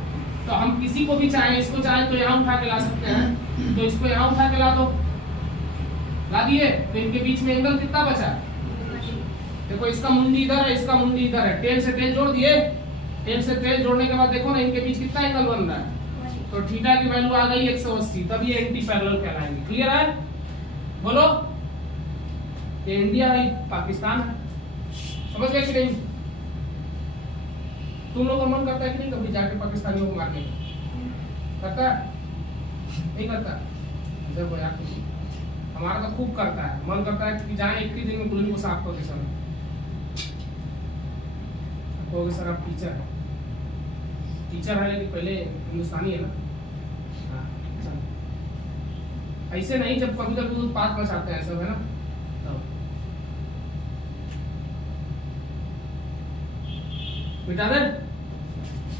तो हम किसी को भी चाहें, इसको चाहें तो यहाँ उठा के ला सकते हैं, तो इसको यहाँ उठा के ला दो, ला दिए, तो इनके बीच में एंगल कितना बचा, देखो इसका मुंडी इधर है, इसका मुंडी इधर है, टेल से टेल जोड़ दिए, टेल से टेल जोड़ने के बाद देखो ना इनके बीच कितना एंगल बन रहा है, तो थीटा की वैल्यू आ गई 180, तब ये एंटी पैरेलल कहलाएंगे। क्लियर है, बोलो। ये इंडिया है, पाकिस्तान है, समझ गए कि नहीं। तुम लोगों का मन करता है कि नहीं कभी जाके पाकिस्तानियों को मारने का, करता है नहीं करता, देखो यार हमारा तो खूब करता है, मन करता है कि जाए एक ही दिन में गुलिन को साफ करके सर कहोगे सर आप टीचर है लेकिन पहले हिंदुस्तानी है ना। हाँ, ऐसे नहीं, जब कभी कभी उत्पात मचाते हैं सब, है ना। मिटा दे,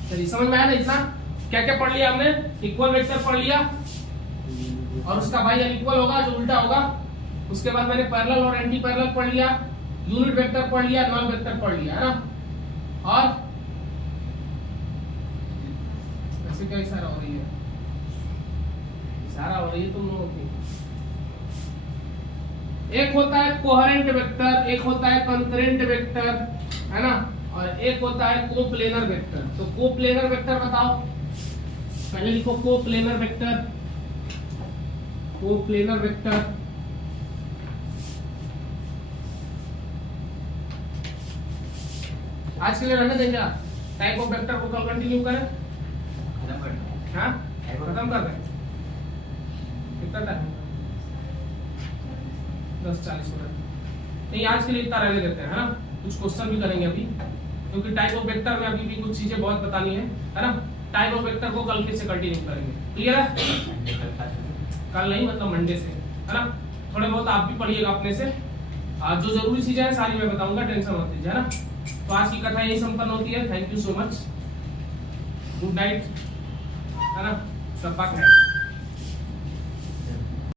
चलिए समझ में आया ना इतना। क्या क्या पढ़ लिया हमने, इक्वल वेक्टर पढ़ लिया और उसका भाई अनइक्वल होगा जो उल्टा होगा। उसके बाद मैंने पैरेलल और एंटी पैरेलल पढ़ लिया, यूनिट वेक्टर पढ़ लिया, नॉन वेक्टर पढ़ लिया, है ना। और ऐसे क्या इशारा हो रही है, इशारा हो रही है तुम लोगों की। एक होता है कोहेरेंट वेक्टर, एक होता है कंकरेंट वेक्टर, है ना, और एक होता है कोप्लेनर वेक्टर। तो कोप्लेनर वेक्टर बताओ, पहले लिखो कोप्लेनर वेक्टर, कोप्लेनर वेक्टर। आज के लिए रहने देंगे, टाइप ऑफ वेक्टर को कल कंटिन्यू करें, हाँ खत्म कर दें। कितना टाइम, 10:40 हो रहा है। नहीं आज के लिए इतना रहने देते हैं, है ना। कुछ क्वेश्चन भी करेंगे अभी, क्योंकि टाइप ऑफ वेक्टर में अभी भी कुछ चीजें बहुत बतानी है ना। टाइप ऑफ वेक्टर को कल फिर से कंटिन्यू करेंगे। क्लियर है, कल नहीं मतलब मंडे से, है ना। थोड़े बहुत आप भी पढ़िएगा अपने से, आज जो जरूरी चीजें हैं सारी मैं बताऊंगा, टेंशन मत लीजिए, है ना। तो आज की कथा यही संपन्न होती है। Thank you so much, good night, है ना, सब बात है।